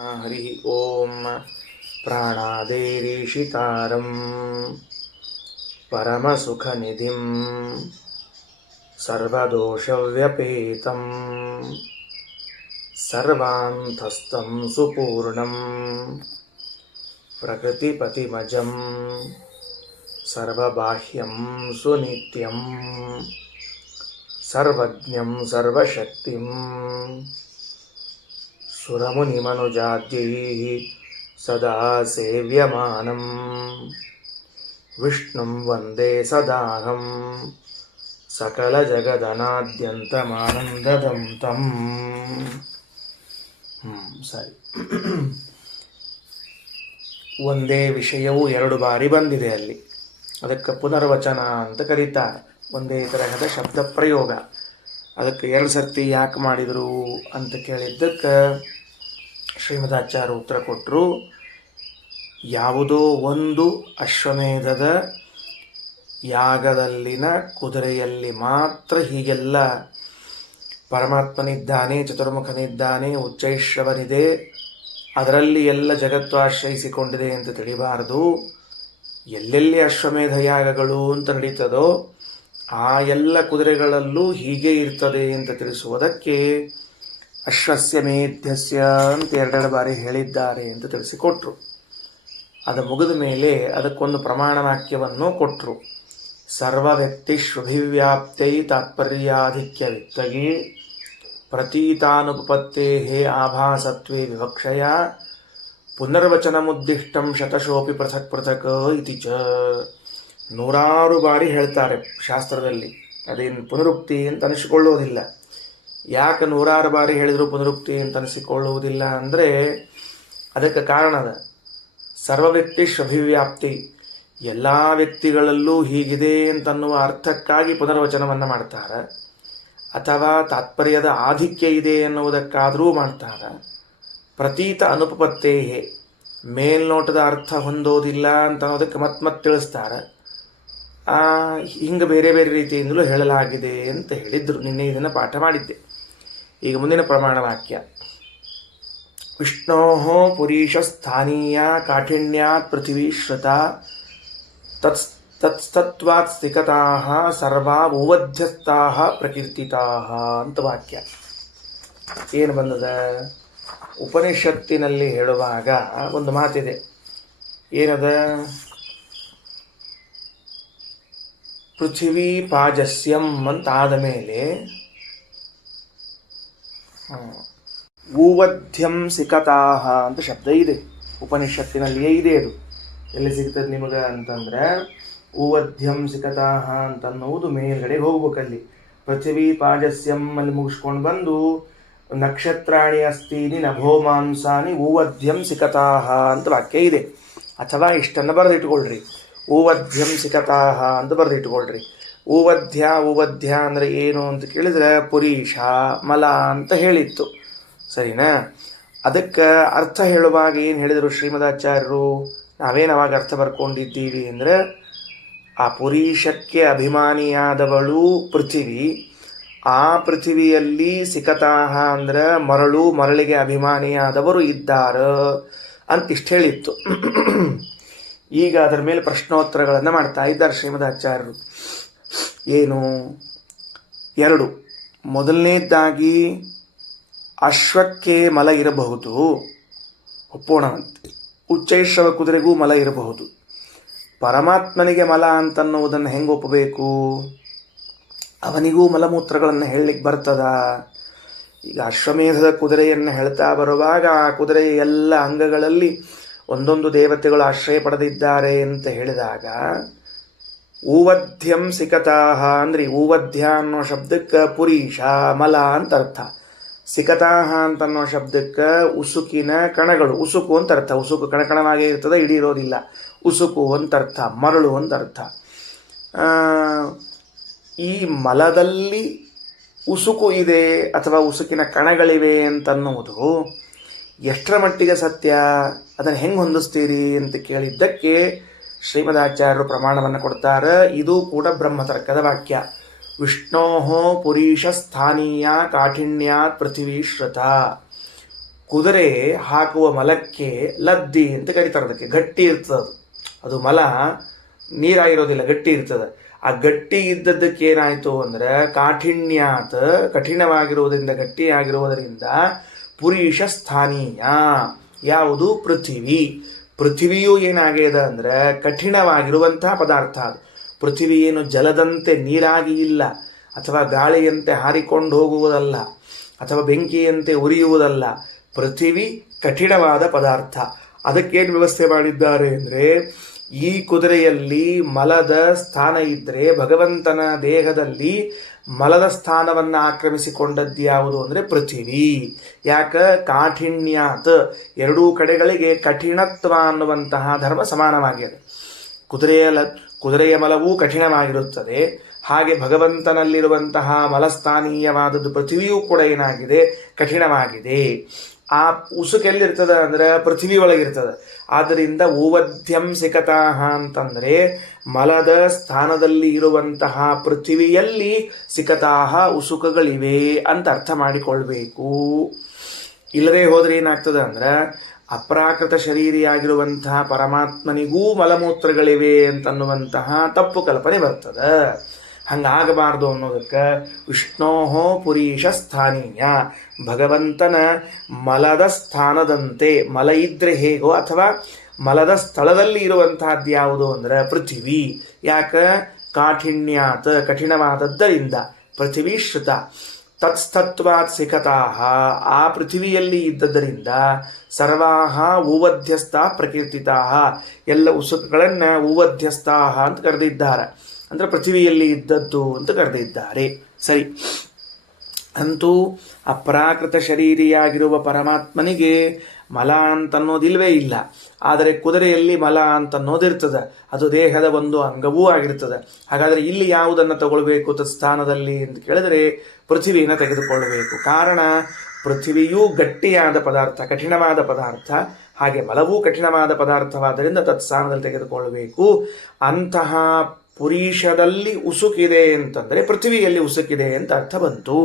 ಹರಿ ಓಂ ಪ್ರಾಣಾದೇರೀಶಿತಾರಂ ಪರಮಸುಖನಿಧಿಂ ಸರ್ವದೋಷವ್ಯಪೇತಂ ಸರ್ವಾಂತಸ್ಥಂ ಸುಪೂರ್ಣಂ ಪ್ರಕೃತಿಪತಿಮಜಂ ಸರ್ವಬಾಹ್ಯಂ ಸುನಿತ್ಯಂ ಸರ್ವಜ್ಞಂ ಸರ್ವಶಕ್ತಿಂ ಸುರಮುನಿಮನುಜಾದ್ಯೈಃ ಸದಾ ಸೇವ್ಯಮಾನಂ ವಿಷ್ಣುಂ ವಂದೇ ಸದಾಹಂ ಸಕಲಜಗದನಾದ್ಯಂತಮಾನಂದದಂ ತಂ. ಸರಿ, ಒಂದೇ ವಿಷಯವು ಎರಡು ಬಾರಿ ಬಂದಿದೆ ಅಲ್ಲಿ, ಅದಕ್ಕೆ ಪುನರ್ವಚನ ಅಂತ ಕರೀತಾರೆ. ಒಂದೇ ತರಹದ ಶಬ್ದ ಪ್ರಯೋಗ. ಅದಕ್ಕೆ ಎರಡು ಸರ್ತಿ ಯಾಕೆ ಮಾಡಿದರು ಅಂತ ಕೇಳಿದ್ದಕ್ಕೆ ಶ್ರೀಮದಾಚಾರ್ಯ ಉತ್ತರ ಕೊಟ್ಟರು. ಯಾವುದೋ ಒಂದು ಅಶ್ವಮೇಧದ ಯಾಗದಲ್ಲಿನ ಕುದುರೆಯಲ್ಲಿ ಮಾತ್ರ ಹೀಗೆಲ್ಲ ಪರಮಾತ್ಮನಿದ್ದಾನೆ, ಚತುರ್ಮುಖನಿದ್ದಾನೆ, ಉಚ್ಚೈಶ್ರವನಿದೆ, ಅದರಲ್ಲಿ ಎಲ್ಲ ಜಗತ್ತು ಆಶ್ರಯಿಸಿಕೊಂಡಿದೆ ಅಂತ ತಿಳಿಬಾರದು. ಎಲ್ಲೆಲ್ಲಿ ಅಶ್ವಮೇಧ ಯಾಗಗಳು ಅಂತ ನಡೀತದೋ ಆ ಎಲ್ಲ ಕುದುರೆಗಳಲ್ಲೂ ಹೀಗೆ ಇರ್ತದೆ ಅಂತ ತಿಳಿಸುವುದಕ್ಕೆ ಅಶ್ವಸ್ಯ ಮೇಧ್ಯಸ್ಯ ಅಂತ ಎರಡೆರಡು ಬಾರಿ ಹೇಳಿದ್ದಾರೆ ಅಂತ ತಿಳಿಸಿಕೊಟ್ರು. ಅದು ಮುಗಿದ ಮೇಲೆ ಅದಕ್ಕೊಂದು ಪ್ರಮಾಣ ವಾಕ್ಯವನ್ನು ಕೊಟ್ಟರು. ಸರ್ವ ವ್ಯಕ್ತಿ ಶುಭಿವ್ಯಾಪ್ತೈ ತಾತ್ಪರ್ಯಾಧಿಕ್ಯ ವಿತ್ತಗಿ ಪ್ರತೀತಾನುಪತ್ತೇ ಆಭಾಸತ್ವೇ ವಿವಕ್ಷಯ ಪುನರ್ವಚನಮುದ್ದಿಷ್ಟಂ ಶತಶೋಪಿ ಪೃಥಕ್ ಪೃಥಕ್ ಇತಿ ಚ. ನೂರಾರು ಬಾರಿ ಹೇಳ್ತಾರೆ ಶಾಸ್ತ್ರದಲ್ಲಿ. ಅದೇನು ಪುನರುಕ್ತಿ ಅಂತ ಅನಿಸಿಕೊಳ್ಳುವುದಿಲ್ಲ. ಯಾಕೆ ನೂರಾರು ಬಾರಿ ಹೇಳಿದರೂ ಪುನರುಕ್ತಿ ಅಂತ ಅನಿಸಿಕೊಳ್ಳುವುದಿಲ್ಲ ಅಂದರೆ ಅದಕ್ಕೆ ಕಾರಣದ ಸರ್ವ ವ್ಯಕ್ತಿ ಶುಭಿವ್ಯಾಪ್ತಿ, ಎಲ್ಲ ವ್ಯಕ್ತಿಗಳಲ್ಲೂ ಹೀಗಿದೆ ಅಂತನ್ನುವ ಅರ್ಥಕ್ಕಾಗಿ ಪುನರ್ವಚನವನ್ನು ಮಾಡ್ತಾರೆ, ಅಥವಾ ತಾತ್ಪರ್ಯದ ಆಧಿಕ್ಯ ಇದೆ ಎನ್ನುವುದಕ್ಕಾದರೂ ಮಾಡ್ತಾರೆ. ಪ್ರತೀತ ಅನುಪಪತ್ತೇ, ಮೇಲ್ನೋಟದ ಅರ್ಥ ಹೊಂದೋದಿಲ್ಲ ಅಂತ ಅನ್ನೋದಕ್ಕೆ ಮತ್ತೆ ತಿಳಿಸ್ತಾರೆ. ಹಿಂಗೆ ಬೇರೆ ಬೇರೆ ರೀತಿಯಿಂದಲೂ ಹೇಳಲಾಗಿದೆ ಅಂತ ಹೇಳಿದ್ರು. ನಿನ್ನೆ ಇದನ್ನು ಪಾಠ ಮಾಡಿದ್ದೆ. ಈಗ ಮುಂದಿನ ಪ್ರಮಾಣ ವಾಕ್ಯ. ವಿಷ್ಣೋ ಪುರೀಶ ಸ್ಥಾನೀಯ ಕಾಠಿಣ್ಯಾತ್ ಪೃಥಿವೀ ಶ್ರುತ ತತ್ಸ್ತತ್ವಾತ್ ಸ್ಥಿಕತಾ ಸರ್ವಾ ಭೂವಧ್ಯಸ್ಥಾ ಪ್ರಕೀರ್ತಿತಾ ಅಂತ ವಾಕ್ಯ. ಏನು ಬಂದದ? ಉಪನಿಷತ್ತಿನಲ್ಲಿ ಹೇಳುವಾಗ ಒಂದು ಮಾತಿದೆ. ಏನದ? ಪೃಥಿವೀ ಪಾಜಸ್ಯಂ ಅಂತ ಆದ ಮೇಲೆ ಊವಧ್ಯಂ ಸಿಕತಾಹ ಅಂತ ಶಬ್ದ ಇದೆ ಉಪನಿಷತ್ತಿನಲ್ಲಿಯೇ ಇದೆ. ಅದು ಎಲ್ಲಿ ಸಿಗ್ತದೆ ನಿಮಗೆ ಅಂತಂದ್ರೆ ಊವಧ್ಯಂ ಸಿಕತಾಹ ಅಂತನ್ನುವುದು ಮೇಲ್ಗಡೆ ಹೋಗ್ಬೇಕಲ್ಲಿ. ಪೃಥಿವೀ ಪಾಜಸ್ಯಂ ಅಲ್ಲಿ ಮುಗಿಸ್ಕೊಂಡು ಬಂದು ನಕ್ಷತ್ರಾಣಿ ಅಸ್ತೀನಿ ನಭೋ ಮಾಂಸಾನಿ ಊವಧ್ಯಂ ಸಿಕತಾಹ ಅಂತ ವಾಕ್ಯ ಇದೆ. ಅಥವಾ ಇಷ್ಟನ್ನು ಬರೆದಿಟ್ಕೊಳ್ರಿ, ಊವಧ್ಯಂ ಸಿಕತಾಹ ಅಂತ ಬರೆದಿಟ್ಕೊಳ್ರಿ. ಊವಧ್ಯ ಅಂದರೆ ಏನು ಅಂತ ಕೇಳಿದ್ರೆ ಪುರೀಷ ಮಲ ಅಂತ ಹೇಳಿತ್ತು. ಸರಿನಾ? ಅದಕ್ಕೆ ಅರ್ಥ ಹೇಳುವಾಗ ಏನು ಹೇಳಿದರು ಶ್ರೀಮದಾಚಾರ್ಯರು? ನಾವೇನು ಅವಾಗ ಅರ್ಥ ಬರ್ಕೊಂಡಿದ್ದೀವಿ ಅಂದರೆ, ಆ ಪುರೀಷಕ್ಕೆ ಅಭಿಮಾನಿಯಾದವಳು ಪೃಥಿವಿ, ಆ ಪೃಥಿವಿಯಲ್ಲಿ ಸಿಕತಾಹ ಅಂದ್ರೆ ಮರಳು, ಮರಳಿಗೆ ಅಭಿಮಾನಿಯಾದವರು ಇದ್ದಾರ ಅಂತ ಇಷ್ಟು ಹೇಳಿತ್ತು. ಈಗ ಅದರ ಮೇಲೆ ಪ್ರಶ್ನೋತ್ತರಗಳನ್ನು ಮಾಡ್ತಾ ಇದ್ದಾರೆ ಶ್ರೀಮದಾಚಾರ್ಯರು. ಏನು? ಎರಡು. ಮೊದಲನೇದಾಗಿ ಅಶ್ವಕ್ಕೆ ಮಲ ಇರಬಹುದು, ಒಪ್ಪೋಣವಂತೆ. ಉಚ್ಚೈಶ್ರವ ಕುದುರೆಗೂ ಮಲ ಇರಬಹುದು. ಪರಮಾತ್ಮನಿಗೆ ಮಲ ಅಂತನ್ನುವುದನ್ನು ಹೆಂಗೆ ಒಪ್ಪಬೇಕು? ಅವನಿಗೂ ಮಲಮೂತ್ರಗಳನ್ನು ಹೇಳಲಿಕ್ಕೆ ಬರ್ತದ? ಈಗ ಅಶ್ವಮೇಧದ ಕುದುರೆಯನ್ನು ಹೇಳ್ತಾ ಬರುವಾಗ ಆ ಕುದುರೆಯ ಎಲ್ಲ ಅಂಗಗಳಲ್ಲಿ ಒಂದೊಂದು ದೇವತೆಗಳು ಆಶ್ರಯ ಪಡೆದಿದ್ದಾರೆ ಅಂತ ಹೇಳಿದಾಗ ಊವಧ್ಯಂ ಸಿಕತಾಹ ಅಂದ್ರೆ ಊವಧ್ಯ ಅನ್ನೋ ಶಬ್ದಕ್ಕೆ ಪುರೀಷ ಮಲ ಅಂತ ಅರ್ಥ. ಸಿಕತಾಹ ಅಂತನ್ನೋ ಶಬ್ದಕ್ಕೆ ಉಸುಕಿನ ಕಣಗಳು, ಉಸುಕು ಅಂತ ಅರ್ಥ. ಉಸುಕು ಕಣಕಣವಾಗೇ ಇರ್ತದೆ, ಇಡೀ ಇರೋದಿಲ್ಲ. ಉಸುಕು ಅಂತ ಅರ್ಥ, ಮರಳು ಅಂತ ಅರ್ಥ. ಈ ಮಲದಲ್ಲಿ ಉಸುಕು ಇದೆ ಅಥವಾ ಉಸುಕಿನ ಕಣಗಳಿವೆ ಅಂತನ್ನುವುದು ಎಷ್ಟರ ಮಟ್ಟಿಗೆ ಸತ್ಯ? ಅದನ್ನು ಹೆಂಗೆ ಹೊಂದಿಸ್ತೀರಿ ಅಂತ ಕೇಳಿದ್ದಕ್ಕೆ ಶ್ರೀಮದಾಚಾರ್ಯರು ಪ್ರಮಾಣವನ್ನು ಕೊಡ್ತಾರೆ. ಇದು ಕೂಡ ಬ್ರಹ್ಮತರ್ಕದ ವಾಕ್ಯ. ವಿಷ್ಣೋ ಪುರೀಶ ಸ್ಥಾನೀಯ ಕಾಠಿಣ್ಯಾತ್ ಪೃಥಿವೀ ಶ್ರುತ. ಕುದುರೆ ಹಾಕುವ ಮಲಕ್ಕೆ ಲದ್ದಿ ಅಂತ ಕರೀತಾರೆ. ಅದಕ್ಕೆ ಗಟ್ಟಿ ಇರ್ತದೆ. ಅದು ಮಲ ನೀರಾಗಿರೋದಿಲ್ಲ, ಗಟ್ಟಿ ಇರ್ತದೆ. ಆ ಗಟ್ಟಿ ಇದ್ದದ್ದಕ್ಕೆ ಏನಾಯಿತು ಅಂದರೆ ಕಾಠಿಣ್ಯಾತ್, ಕಠಿಣವಾಗಿರುವುದರಿಂದ, ಗಟ್ಟಿಯಾಗಿರುವುದರಿಂದ ಪುರೀಶ ಸ್ಥಾನೀಯ, ಯಾವುದು ಪೃಥ್ವಿ. ಪೃಥ್ವಿಯೂ ಏನಾಗಿದೆ ಅಂದರೆ ಕಠಿಣವಾಗಿರುವಂತಹ ಪದಾರ್ಥ. ಅದು ಪೃಥ್ವಿ ಏನು ಜಲದಂತೆ ನೀರಾಗಿ ಇಲ್ಲ, ಅಥವಾ ಗಾಳಿಯಂತೆ ಹಾರಿಕೊಂಡು ಹೋಗುವುದಲ್ಲ, ಅಥವಾ ಬೆಂಕಿಯಂತೆ ಉರಿಯುವುದಲ್ಲ. ಪೃಥ್ವಿ ಕಠಿಣವಾದ ಪದಾರ್ಥ. ಅದಕ್ಕೇನು ವ್ಯವಸ್ಥೆ ಮಾಡಿದ್ದಾರೆ ಅಂದರೆ, ಈ ಕುದುರೆಯಲ್ಲಿ ಮಲದ ಸ್ಥಾನ ಇದ್ದರೆ ಭಗವಂತನ ದೇಹದಲ್ಲಿ ಮಲದ ಸ್ಥಾನವನ್ನು ಆಕ್ರಮಿಸಿಕೊಂಡದ್ದು ಯಾವುದು ಅಂದರೆ ಪೃಥ್ವಿ. ಯಾಕ? ಕಾಠಿಣ್ಯಾತ್, ಎರಡೂ ಕಡೆಗಳಿಗೆ ಕಠಿಣತ್ವ ಅನ್ನುವಂತಹ ಧರ್ಮ ಸಮಾನವಾಗಿದೆ. ಕುದುರೆಯ ಮಲವೂ ಕಠಿಣವಾಗಿರುತ್ತದೆ, ಹಾಗೆ ಭಗವಂತನಲ್ಲಿರುವಂತಹ ಮಲಸ್ಥಾನೀಯವಾದದ್ದು ಪೃಥ್ವಿಯೂ ಕೂಡ ಏನಾಗಿದೆ? ಕಠಿಣವಾಗಿದೆ. ಆ ಉಸುಕೆಲ್ಲಿರ್ತದೆ ಅಂದರೆ ಪೃಥ್ವಿ ಒಳಗಿರ್ತದೆ. ಆದ್ದರಿಂದ ಊವಧ್ಯಂ ಸಿಕತಾಹ ಅಂತಂದರೆ ಮಲದ ಸ್ಥಾನದಲ್ಲಿ ಇರುವಂತಹ ಪೃಥ್ವಿಯಲ್ಲಿ ಸಿಕತಾಹ ಉಸುಕಗಳಿವೆ ಅಂತ ಅರ್ಥ ಮಾಡಿಕೊಳ್ಬೇಕು. ಇಲ್ಲದೆ ಹೋದರೆ ಏನಾಗ್ತದೆ ಅಂದ್ರೆ ಅಪ್ರಾಕೃತ ಶರೀರಿಯಾಗಿರುವಂತಹ ಪರಮಾತ್ಮನಿಗೂ ಮಲಮೂತ್ರಗಳಿವೆ ಅಂತನ್ನುವಂತಹ ತಪ್ಪು ಕಲ್ಪನೆ ಬರ್ತದೆ. ಹಂಗಾಗಬಾರ್ದು ಅನ್ನೋದಕ್ಕೆ ವಿಷ್ಣೋಹೋ ಪುರೀಶ ಸ್ಥಾನೀಯ, ಭಗವಂತನ ಮಲದ ಸ್ಥಾನದಂತೆ, ಮಲ ಇದ್ರೆ ಹೇಗೋ ಅಥವಾ ಮಲದ ಸ್ಥಳದಲ್ಲಿ ಇರುವಂತಹದ್ದು ಯಾವುದು ಅಂದರೆ ಪೃಥ್ವಿ. ಯಾಕ? ಕಾಠಿಣ್ಯಾತ್, ಕಠಿಣವಾದದ್ದರಿಂದ. ಪೃಥ್ವಿ ಶ್ರುತ ತತ್ಸ್ತತ್ವಾತ್ ಸಿಕತಾಹ, ಆ ಪೃಥ್ವಿಯಲ್ಲಿ ಇದ್ದದ್ದರಿಂದ ಸರ್ವಾಹ ಊವಧ್ಯಸ್ಥಾ ಪ್ರಕೀರ್ತಿತಾಹ, ಎಲ್ಲ ಉಸುಕಗಳನ್ನು ಊವಧ್ಯಸ್ಥಾಹ ಅಂತ ಕರೆದಿದ್ದಾರೆ. ಅಂದರೆ ಪೃಥ್ವಿಯಲ್ಲಿ ಇದ್ದದ್ದು ಅಂತ ಕರೆದಿದ್ದಾರೆ. ಸರಿ, ಅಂತೂ ಅಪ್ರಾಕೃತ ಶರೀರಿಯಾಗಿರುವ ಪರಮಾತ್ಮನಿಗೆ ಮಲ ಅಂತನ್ನೋದಿಲ್ವೇ ಇಲ್ಲ. ಆದರೆ ಕುದುರೆಯಲ್ಲಿ ಮಲ ಅಂತನ್ನೋದಿರ್ತದೆ, ಅದು ದೇಹದ ಒಂದು ಅಂಗವೂ ಆಗಿರ್ತದೆ. ಹಾಗಾದರೆ ಇಲ್ಲಿ ಯಾವುದನ್ನು ತಗೊಳ್ಬೇಕು ತತ್ಸ್ಥಾನದಲ್ಲಿ ಅಂತ ಕೇಳಿದರೆ ಪೃಥ್ವಿಯನ್ನು ತೆಗೆದುಕೊಳ್ಳಬೇಕು. ಕಾರಣ, ಪೃಥ್ವಿಯೂ ಗಟ್ಟಿಯಾದ ಪದಾರ್ಥ, ಕಠಿಣವಾದ ಪದಾರ್ಥ, ಹಾಗೆ ಮಲವೂ ಕಠಿಣವಾದ ಪದಾರ್ಥವಾದ್ದರಿಂದ ತತ್ಸ್ಥಾನದಲ್ಲಿ ತೆಗೆದುಕೊಳ್ಳಬೇಕು. ಅಂತಹ ಪುರೀಷದಲ್ಲಿ ಉಸುಕಿದೆ ಅಂತಂದರೆ ಪೃಥ್ವಿಯಲ್ಲಿ ಉಸುಕಿದೆ ಅಂತ ಅರ್ಥ ಬಂತು.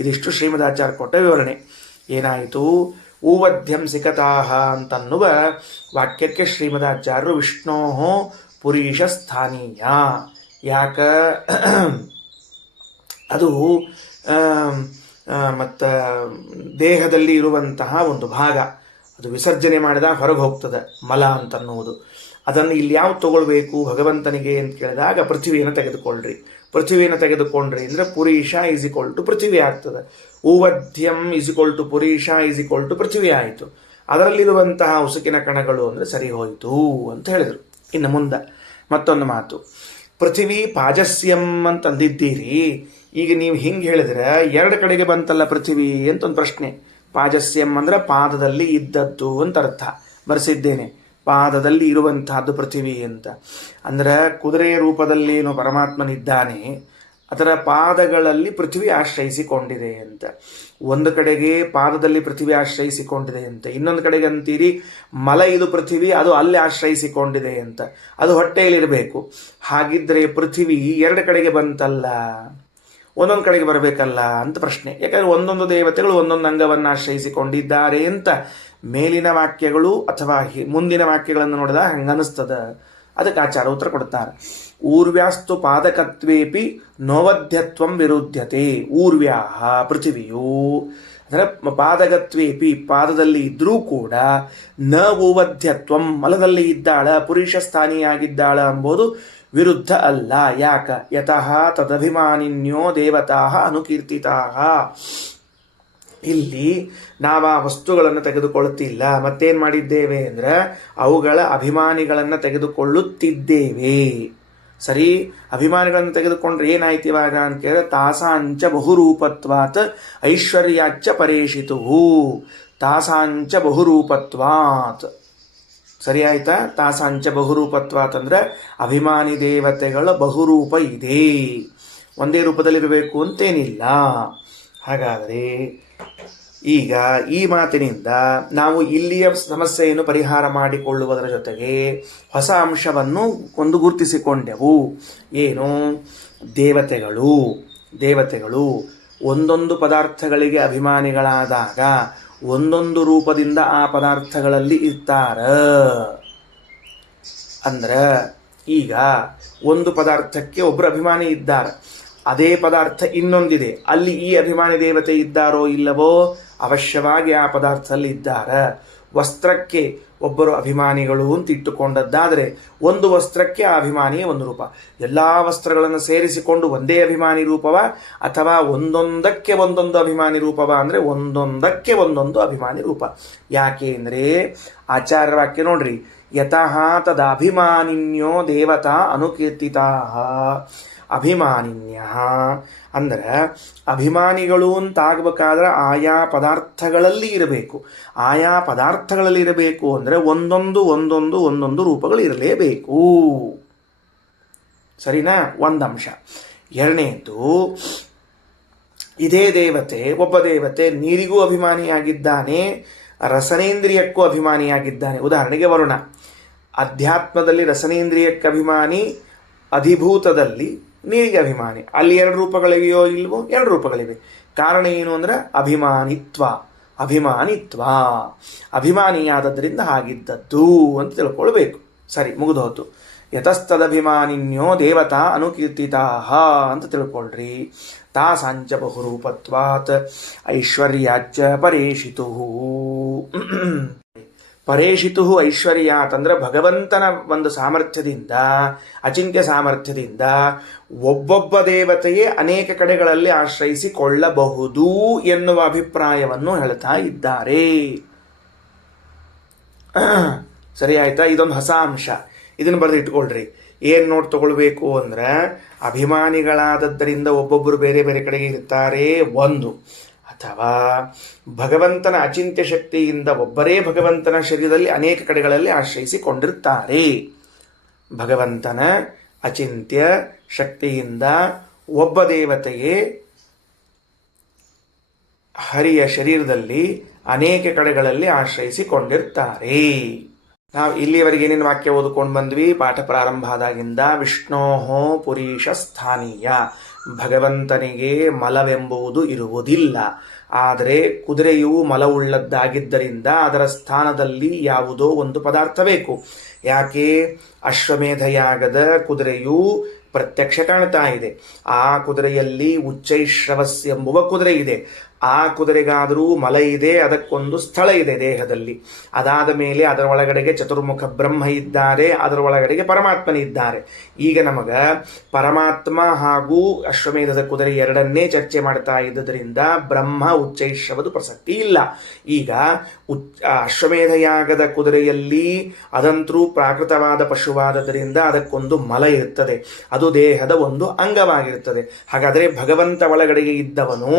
ಇದಿಷ್ಟು ಶ್ರೀಮದಾಚಾರ್ಯ ಕೊಟ್ಟ ವಿವರಣೆ. ಏನಾಯಿತು? ಊವಧ್ಯಂ ಸಿಕತಾಹ ಅಂತನ್ನುವ ವಾಕ್ಯಕ್ಕೆ ಶ್ರೀಮದಾಚಾರ್ಯರು ವಿಷ್ಣೋ ಪುರೀಶ ಸ್ಥಾನೀಯ. ಯಾಕ? ಅದು ಮತ್ತು ದೇಹದಲ್ಲಿ ಇರುವಂತಹ ಒಂದು ಭಾಗ, ಅದು ವಿಸರ್ಜನೆ ಮಾಡಿದಾಗ ಹೊರಗೆ ಹೋಗ್ತದೆ ಮಲ ಅಂತನ್ನುವುದು. ಅದನ್ನು ಇಲ್ಲಿ ಯಾವ್ದು ತಗೊಳ್ಬೇಕು ಭಗವಂತನಿಗೆ ಅಂತ ಕೇಳಿದಾಗ ಪೃಥ್ವಿಯನ್ನು ತೆಗೆದುಕೊಳ್ಳ್ರಿ. ಪೃಥ್ವಿಯನ್ನು ತೆಗೆದುಕೊಂಡ್ರಿ ಅಂದರೆ ಪುರೀಷ ಈಸ್ ಈಕ್ವಲ್ ಟು ಪೃಥ್ವಿ ಆಗ್ತದೆ. ಊವಧ್ಯಂ ಈಸ್ ಈಕ್ವಲ್ ಟು ಪುರೀಷ ಈಸ್ ಈಕ್ವಲ್ ಟು ಪೃಥ್ವಿ ಆಯಿತು. ಅದರಲ್ಲಿರುವಂತಹ ಉಸುಕಿನ ಕಣಗಳು ಅಂದರೆ ಸರಿ ಹೋಯಿತು ಅಂತ ಹೇಳಿದರು. ಇನ್ನು ಮುಂದೆ ಮತ್ತೊಂದು ಮಾತು, ಪೃಥ್ವಿ ಪಾಜಸ್ಯಂ ಅಂತಂದಿದ್ದೀರಿ. ಈಗ ನೀವು ಹಿಂಗೆ ಹೇಳಿದ್ರೆ ಎರಡು ಕಡೆಗೆ ಬಂತಲ್ಲ ಪೃಥ್ವಿ ಅಂತ ಒಂದು ಪ್ರಶ್ನೆ. ಪಾಜಸ್ಯಂ ಅಂದರೆ ಪಾದದಲ್ಲಿ ಇದ್ದದ್ದು ಅಂತ ಅರ್ಥ ಬರೆಸಿದ್ದೇನೆ. ಪಾದದಲ್ಲಿ ಇರುವಂತಹದ್ದು ಪೃಥ್ವಿ ಅಂತ ಅಂದರೆ ಕುದುರೆಯ ರೂಪದಲ್ಲಿ ಏನು ಪರಮಾತ್ಮನಿದ್ದಾನೆ, ಅದರ ಪಾದಗಳಲ್ಲಿ ಪೃಥ್ವಿ ಆಶ್ರಯಿಸಿಕೊಂಡಿದೆ ಅಂತ. ಒಂದು ಕಡೆಗೆ ಪಾದದಲ್ಲಿ ಪೃಥ್ವಿ ಆಶ್ರಯಿಸಿಕೊಂಡಿದೆ ಅಂತ, ಇನ್ನೊಂದು ಕಡೆಗೆ ಅಂತೀರಿ ಮಲ ಇದು ಪೃಥ್ವಿ, ಅದು ಅಲ್ಲಿ ಆಶ್ರಯಿಸಿಕೊಂಡಿದೆ ಅಂತ. ಅದು ಹೊಟ್ಟೆಯಲ್ಲಿರಬೇಕು. ಹಾಗಿದ್ರೆ ಪೃಥ್ವಿ ಎರಡು ಕಡೆಗೆ ಬಂತಲ್ಲ, ಒಂದೊಂದು ಕಡೆಗೆ ಬರಬೇಕಲ್ಲ ಅಂತ ಪ್ರಶ್ನೆ. ಯಾಕಂದರೆ ಒಂದೊಂದು ದೇವತೆಗಳು ಒಂದೊಂದು ಅಂಗವನ್ನು ಆಶ್ರಯಿಸಿಕೊಂಡಿದ್ದಾರೆ ಅಂತ ಮೇಲಿನ ವಾಕ್ಯಗಳು ಅಥವಾ ಮುಂದಿನ ವಾಕ್ಯಗಳನ್ನು ನೋಡಿದಾಗ ಹಂಗನಿಸ್ತದ. ಅದಕ್ಕೆ ಆಚಾರ್ಯ ಉತ್ತರ ಕೊಡ್ತಾರೆ. ಊರ್ವ್ಯಾಸ್ತು ಪಾದಕತ್ವೇಪಿ ನೋವಧ್ಯತ್ವಂ ವಿರುದ್ಧತೆ. ಊರ್ವ್ಯಾಹ ಪೃಥ್ವಿಯು ಅಂದರೆ ಪಾದಕತ್ವೇಪಿ ಪಾದದಲ್ಲಿ ಇದ್ದರೂ ಕೂಡ ನ ಊವಧ್ಯತ್ವಂ ಮಲದಲ್ಲಿ ಇದ್ದಾಳ, ಪುರುಷ ಸ್ಥಾನಿಯಾಗಿದ್ದಾಳ ಎಂಬುದು ವಿರುದ್ಧ ಅಲ್ಲ. ಯಾಕ? ಯತಃ ತದಭಿಮಾನಿನ್ಯೋ ದೇವತಾ ಅನುಕೀರ್ತಿತಾ. ಇಲ್ಲಿ ನಾವು ಆ ವಸ್ತುಗಳನ್ನು ತೆಗೆದುಕೊಳ್ಳುತ್ತಿಲ್ಲ, ಮತ್ತೇನು ಮಾಡಿದ್ದೇವೆ ಅಂದರೆ ಅವುಗಳ ಅಭಿಮಾನಿಗಳನ್ನು ತೆಗೆದುಕೊಳ್ಳುತ್ತಿದ್ದೇವೆ. ಸರಿ, ಅಭಿಮಾನಿಗಳನ್ನು ತೆಗೆದುಕೊಂಡ್ರೆ ಏನಾಯ್ತು ಇವಾಗ ಅಂತ ಕೇಳಿದ್ರೆ ತಾಸಾಂಚ ಬಹುರೂಪತ್ವಾತ್ ಐಶ್ವರ್ಯಾಚ್ಚ ಪರೇಶಿತು. ತಾಸಾಂಚ ಬಹುರೂಪತ್ವಾತ್ ಸರಿ ಆಯ್ತಾ? ತಾಸಾಂಚ ಬಹುರೂಪತ್ವಾತ್ ಅಂದರೆ ಅಭಿಮಾನಿ ದೇವತೆಗಳ ಬಹುರೂಪ ಇದೆ, ಒಂದೇ ರೂಪದಲ್ಲಿರಬೇಕು ಅಂತೇನಿಲ್ಲ. ಹಾಗಾದರೆ ಈಗ ಈ ಮಾತಿನಿಂದ ನಾವು ಇಲ್ಲಿಯ ಸಮಸ್ಯೆಯನ್ನು ಪರಿಹಾರ ಮಾಡಿಕೊಳ್ಳುವುದರ ಜೊತೆಗೆ ಹೊಸ ಅಂಶವನ್ನು ಒಂದು ಗುರುತಿಸಿಕೊಂಡೆವು. ಏನು? ದೇವತೆಗಳು ಒಂದೊಂದು ಪದಾರ್ಥಗಳಿಗೆ ಅಭಿಮಾನಿಗಳಾದಾಗ ಒಂದೊಂದು ರೂಪದಿಂದ ಆ ಪದಾರ್ಥಗಳಲ್ಲಿ ಇರ್ತಾರ. ಅಂದ್ರೆ ಈಗ ಒಂದು ಪದಾರ್ಥಕ್ಕೆ ಒಬ್ಬರು ಅಭಿಮಾನಿ ಇದ್ದಾರೆ, ಅದೇ ಪದಾರ್ಥ ಇನ್ನೊಂದಿದೆ, ಅಲ್ಲಿ ಈ ಅಭಿಮಾನಿ ದೇವತೆ ಇದ್ದಾರೋ ಇಲ್ಲವೋ? ಅವಶ್ಯವಾಗಿ ಆ ಪದಾರ್ಥದಲ್ಲಿ ಇದ್ದಾರೆ. ವಸ್ತ್ರಕ್ಕೆ ಒಬ್ಬರು ಅಭಿಮಾನಿಗಳು ಅಂತ ಇಟ್ಟುಕೊಂಡದ್ದಾದರೆ ಒಂದು ವಸ್ತ್ರಕ್ಕೆ ಆ ಅಭಿಮಾನಿಯೇ ಒಂದು ರೂಪ. ಎಲ್ಲ ವಸ್ತ್ರಗಳನ್ನು ಸೇರಿಸಿಕೊಂಡು ಒಂದೇ ಅಭಿಮಾನಿ ರೂಪವ ಅಥವಾ ಒಂದೊಂದಕ್ಕೆ ಒಂದೊಂದು ಅಭಿಮಾನಿ ರೂಪವ ಅಂದರೆ ಒಂದೊಂದಕ್ಕೆ ಒಂದೊಂದು ಅಭಿಮಾನಿ ರೂಪ. ಯಾಕೆ ಅಂದರೆ ಆಚಾರ್ಯ ವಾಕ್ಯ ನೋಡ್ರಿ, ಯತಃ ತದಭಿಮಾನಿನ್ಯೋ ದೇವತಾ ಅನುಕೀರ್ತಿತಾ. ಅಭಿಮಾನಿನ್ಯ ಅಂದರೆ ಅಭಿಮಾನಿಗಳು ಅಂತಾಗಬೇಕಾದ್ರೆ ಆಯಾ ಪದಾರ್ಥಗಳಲ್ಲಿ ಇರಬೇಕು. ಆಯಾ ಪದಾರ್ಥಗಳಲ್ಲಿ ಇರಬೇಕು ಅಂದರೆ ಒಂದೊಂದು ಒಂದೊಂದು ಒಂದೊಂದು ರೂಪಗಳು ಇರಲೇಬೇಕು. ಸರಿನಾ? ಒಂದಂಶ. ಎರಡನೇದು, ಇದೇ ದೇವತೆ ಒಬ್ಬ ದೇವತೆ ನೀರಿಗೂ ಅಭಿಮಾನಿಯಾಗಿದ್ದಾನೆ, ರಸನೇಂದ್ರಿಯಕ್ಕೂ ಅಭಿಮಾನಿಯಾಗಿದ್ದಾನೆ. ಉದಾಹರಣೆಗೆ ವರುಣ ಅಧ್ಯಾತ್ಮದಲ್ಲಿ ರಸನೇಂದ್ರಿಯಕ್ಕೆ ಅಭಿಮಾನಿ, ಅಧಿಭೂತದಲ್ಲಿ ನೀರಿಗೆ ಅಭಿಮಾನಿ. ಅಲ್ಲಿ ಎರಡು ರೂಪಗಳಿವೆಯೋ ಇಲ್ವೋ? ಎರಡು ರೂಪಗಳಿವೆ. ಕಾರಣ ಏನು ಅಂದರೆ ಅಭಿಮಾನಿತ್ವ. ಅಭಿಮಾನಿಯಾದದ್ರಿಂದ ಆಗಿದ್ದದ್ದು ಅಂತ ತಿಳ್ಕೊಳ್ಬೇಕು. ಸರಿ, ಮುಗಿದೋತು. ಯತಸ್ತದಭಿಮಾನಿನ್ಯೋ ದೇವತಾ ಅನುಕೀರ್ತಿತಾ ಅಂತ ತಿಳ್ಕೊಳ್ರಿ. ತಾಸಾಂಚ ಬಹುರೂಪತ್ವಾತ್ ಐಶ್ವರ್ಯಾಚ ಪರೇಶಿತು. ಪರೇಶಿತು ಐಶ್ವರ್ಯಾತ್ ಅಂದ್ರೆ ಭಗವಂತನ ಒಂದು ಸಾಮರ್ಥ್ಯದಿಂದ, ಅಚಿಂತ್ಯ ಸಾಮರ್ಥ್ಯದಿಂದ ಒಬ್ಬೊಬ್ಬ ದೇವತೆಯೇ ಅನೇಕ ಕಡೆಗಳಲ್ಲಿ ಆಶ್ರಯಿಸಿಕೊಳ್ಳಬಹುದು ಎನ್ನುವ ಅಭಿಪ್ರಾಯವನ್ನು ಹೇಳ್ತಾ ಇದ್ದಾರೆ. ಸರಿ ಆಯ್ತಾ? ಇದೊಂದು ಹೊಸ ಅಂಶ, ಇದನ್ನು ಬರೆದು ಇಟ್ಕೊಳ್ರಿ. ಏನು ನೋಡಿ ತಗೊಳ್ಬೇಕು ಅಂದ್ರೆ, ಅಭಿಮಾನಿಗಳಾದದ್ದರಿಂದ ಒಬ್ಬೊಬ್ಬರು ಬೇರೆ ಬೇರೆ ಕಡೆಗೆ ಇರ್ತಾರೆ ಒಂದು, ಅಥವಾ ಭಗವಂತನ ಅಚಿಂತ್ಯ ಶಕ್ತಿಯಿಂದ ಒಬ್ಬರೇ ಭಗವಂತನ ಶರೀರದಲ್ಲಿ ಅನೇಕ ಕಡೆಗಳಲ್ಲಿ ಆಶ್ರಯಿಸಿಕೊಂಡಿರ್ತಾರೆ. ಭಗವಂತನ ಅಚಿಂತ್ಯ ಶಕ್ತಿಯಿಂದ ಒಬ್ಬ ದೇವತೆಯೇ ಹರಿಯ ಶರೀರದಲ್ಲಿ ಅನೇಕ ಕಡೆಗಳಲ್ಲಿ ಆಶ್ರಯಿಸಿಕೊಂಡಿರ್ತಾರೆ. ನಾವು ಇಲ್ಲಿಯವರೆಗೆ ಏನೇನು ವಾಕ್ಯ ಓದಿಕೊಂಡು ಬಂದ್ವಿ? ಪಾಠ ಪ್ರಾರಂಭ ಆದಾಗಿಂದ ವಿಷ್ಣೋಹೋ ಪುರೀಶ ಸ್ಥಾನೀಯ, ಭಗವಂತನಿಗೆ ಮಲವೆಂಬುದು ಇರುವುದಿಲ್ಲ. ಆದರೆ ಕುದುರೆಯು ಮಲವುಳ್ಳದ್ದಾಗಿದ್ದರಿಂದ ಅದರ ಸ್ಥಾನದಲ್ಲಿ ಯಾವುದೋ ಒಂದು ಪದಾರ್ಥ ಬೇಕು. ಯಾಕೆ? ಅಶ್ವಮೇಧಯಾಗದ ಕುದುರೆಯು ಪ್ರತ್ಯಕ್ಷ ಕಾಣ್ತಾ ಇದೆ. ಆ ಕುದುರೆಯಲ್ಲಿ ಉಚ್ಚೈಶ್ರವಸ್ ಎಂಬುವ ಕುದುರೆ ಇದೆ. ಆ ಕುದುರೆಗಾದರೂ ಮಲ ಇದೆ, ಅದಕ್ಕೊಂದು ಸ್ಥಳ ಇದೆ ದೇಹದಲ್ಲಿ. ಅದಾದ ಮೇಲೆ ಅದರ ಒಳಗಡೆಗೆ ಚತುರ್ಮುಖ ಬ್ರಹ್ಮ ಇದ್ದಾರೆ, ಅದರ ಒಳಗಡೆಗೆ ಪರಮಾತ್ಮನಿದ್ದಾರೆ. ಈಗ ನಮಗ ಪರಮಾತ್ಮ ಹಾಗೂ ಅಶ್ವಮೇಧದ ಕುದುರೆ ಎರಡನ್ನೇ ಚರ್ಚೆ ಮಾಡ್ತಾ ಇದ್ದರಿಂದ ಬ್ರಹ್ಮ ಉಚ್ಚೈಶ್ರವದು ಪ್ರಸಕ್ತಿ ಇಲ್ಲ. ಈಗ ಅಶ್ವಮೇಧಯಾಗದ ಕುದುರೆಯಲ್ಲಿ ಅದಂತರೂ ಪ್ರಾಕೃತವಾದ ಪಶುವಾದದ್ದರಿಂದ ಅದಕ್ಕೊಂದು ಮಲ ಇರುತ್ತದೆ, ಅದು ದೇಹದ ಒಂದು ಅಂಗವಾಗಿರುತ್ತದೆ. ಹಾಗಾದರೆ ಭಗವಂತ ಒಳಗಡೆಗೆ ಇದ್ದವನು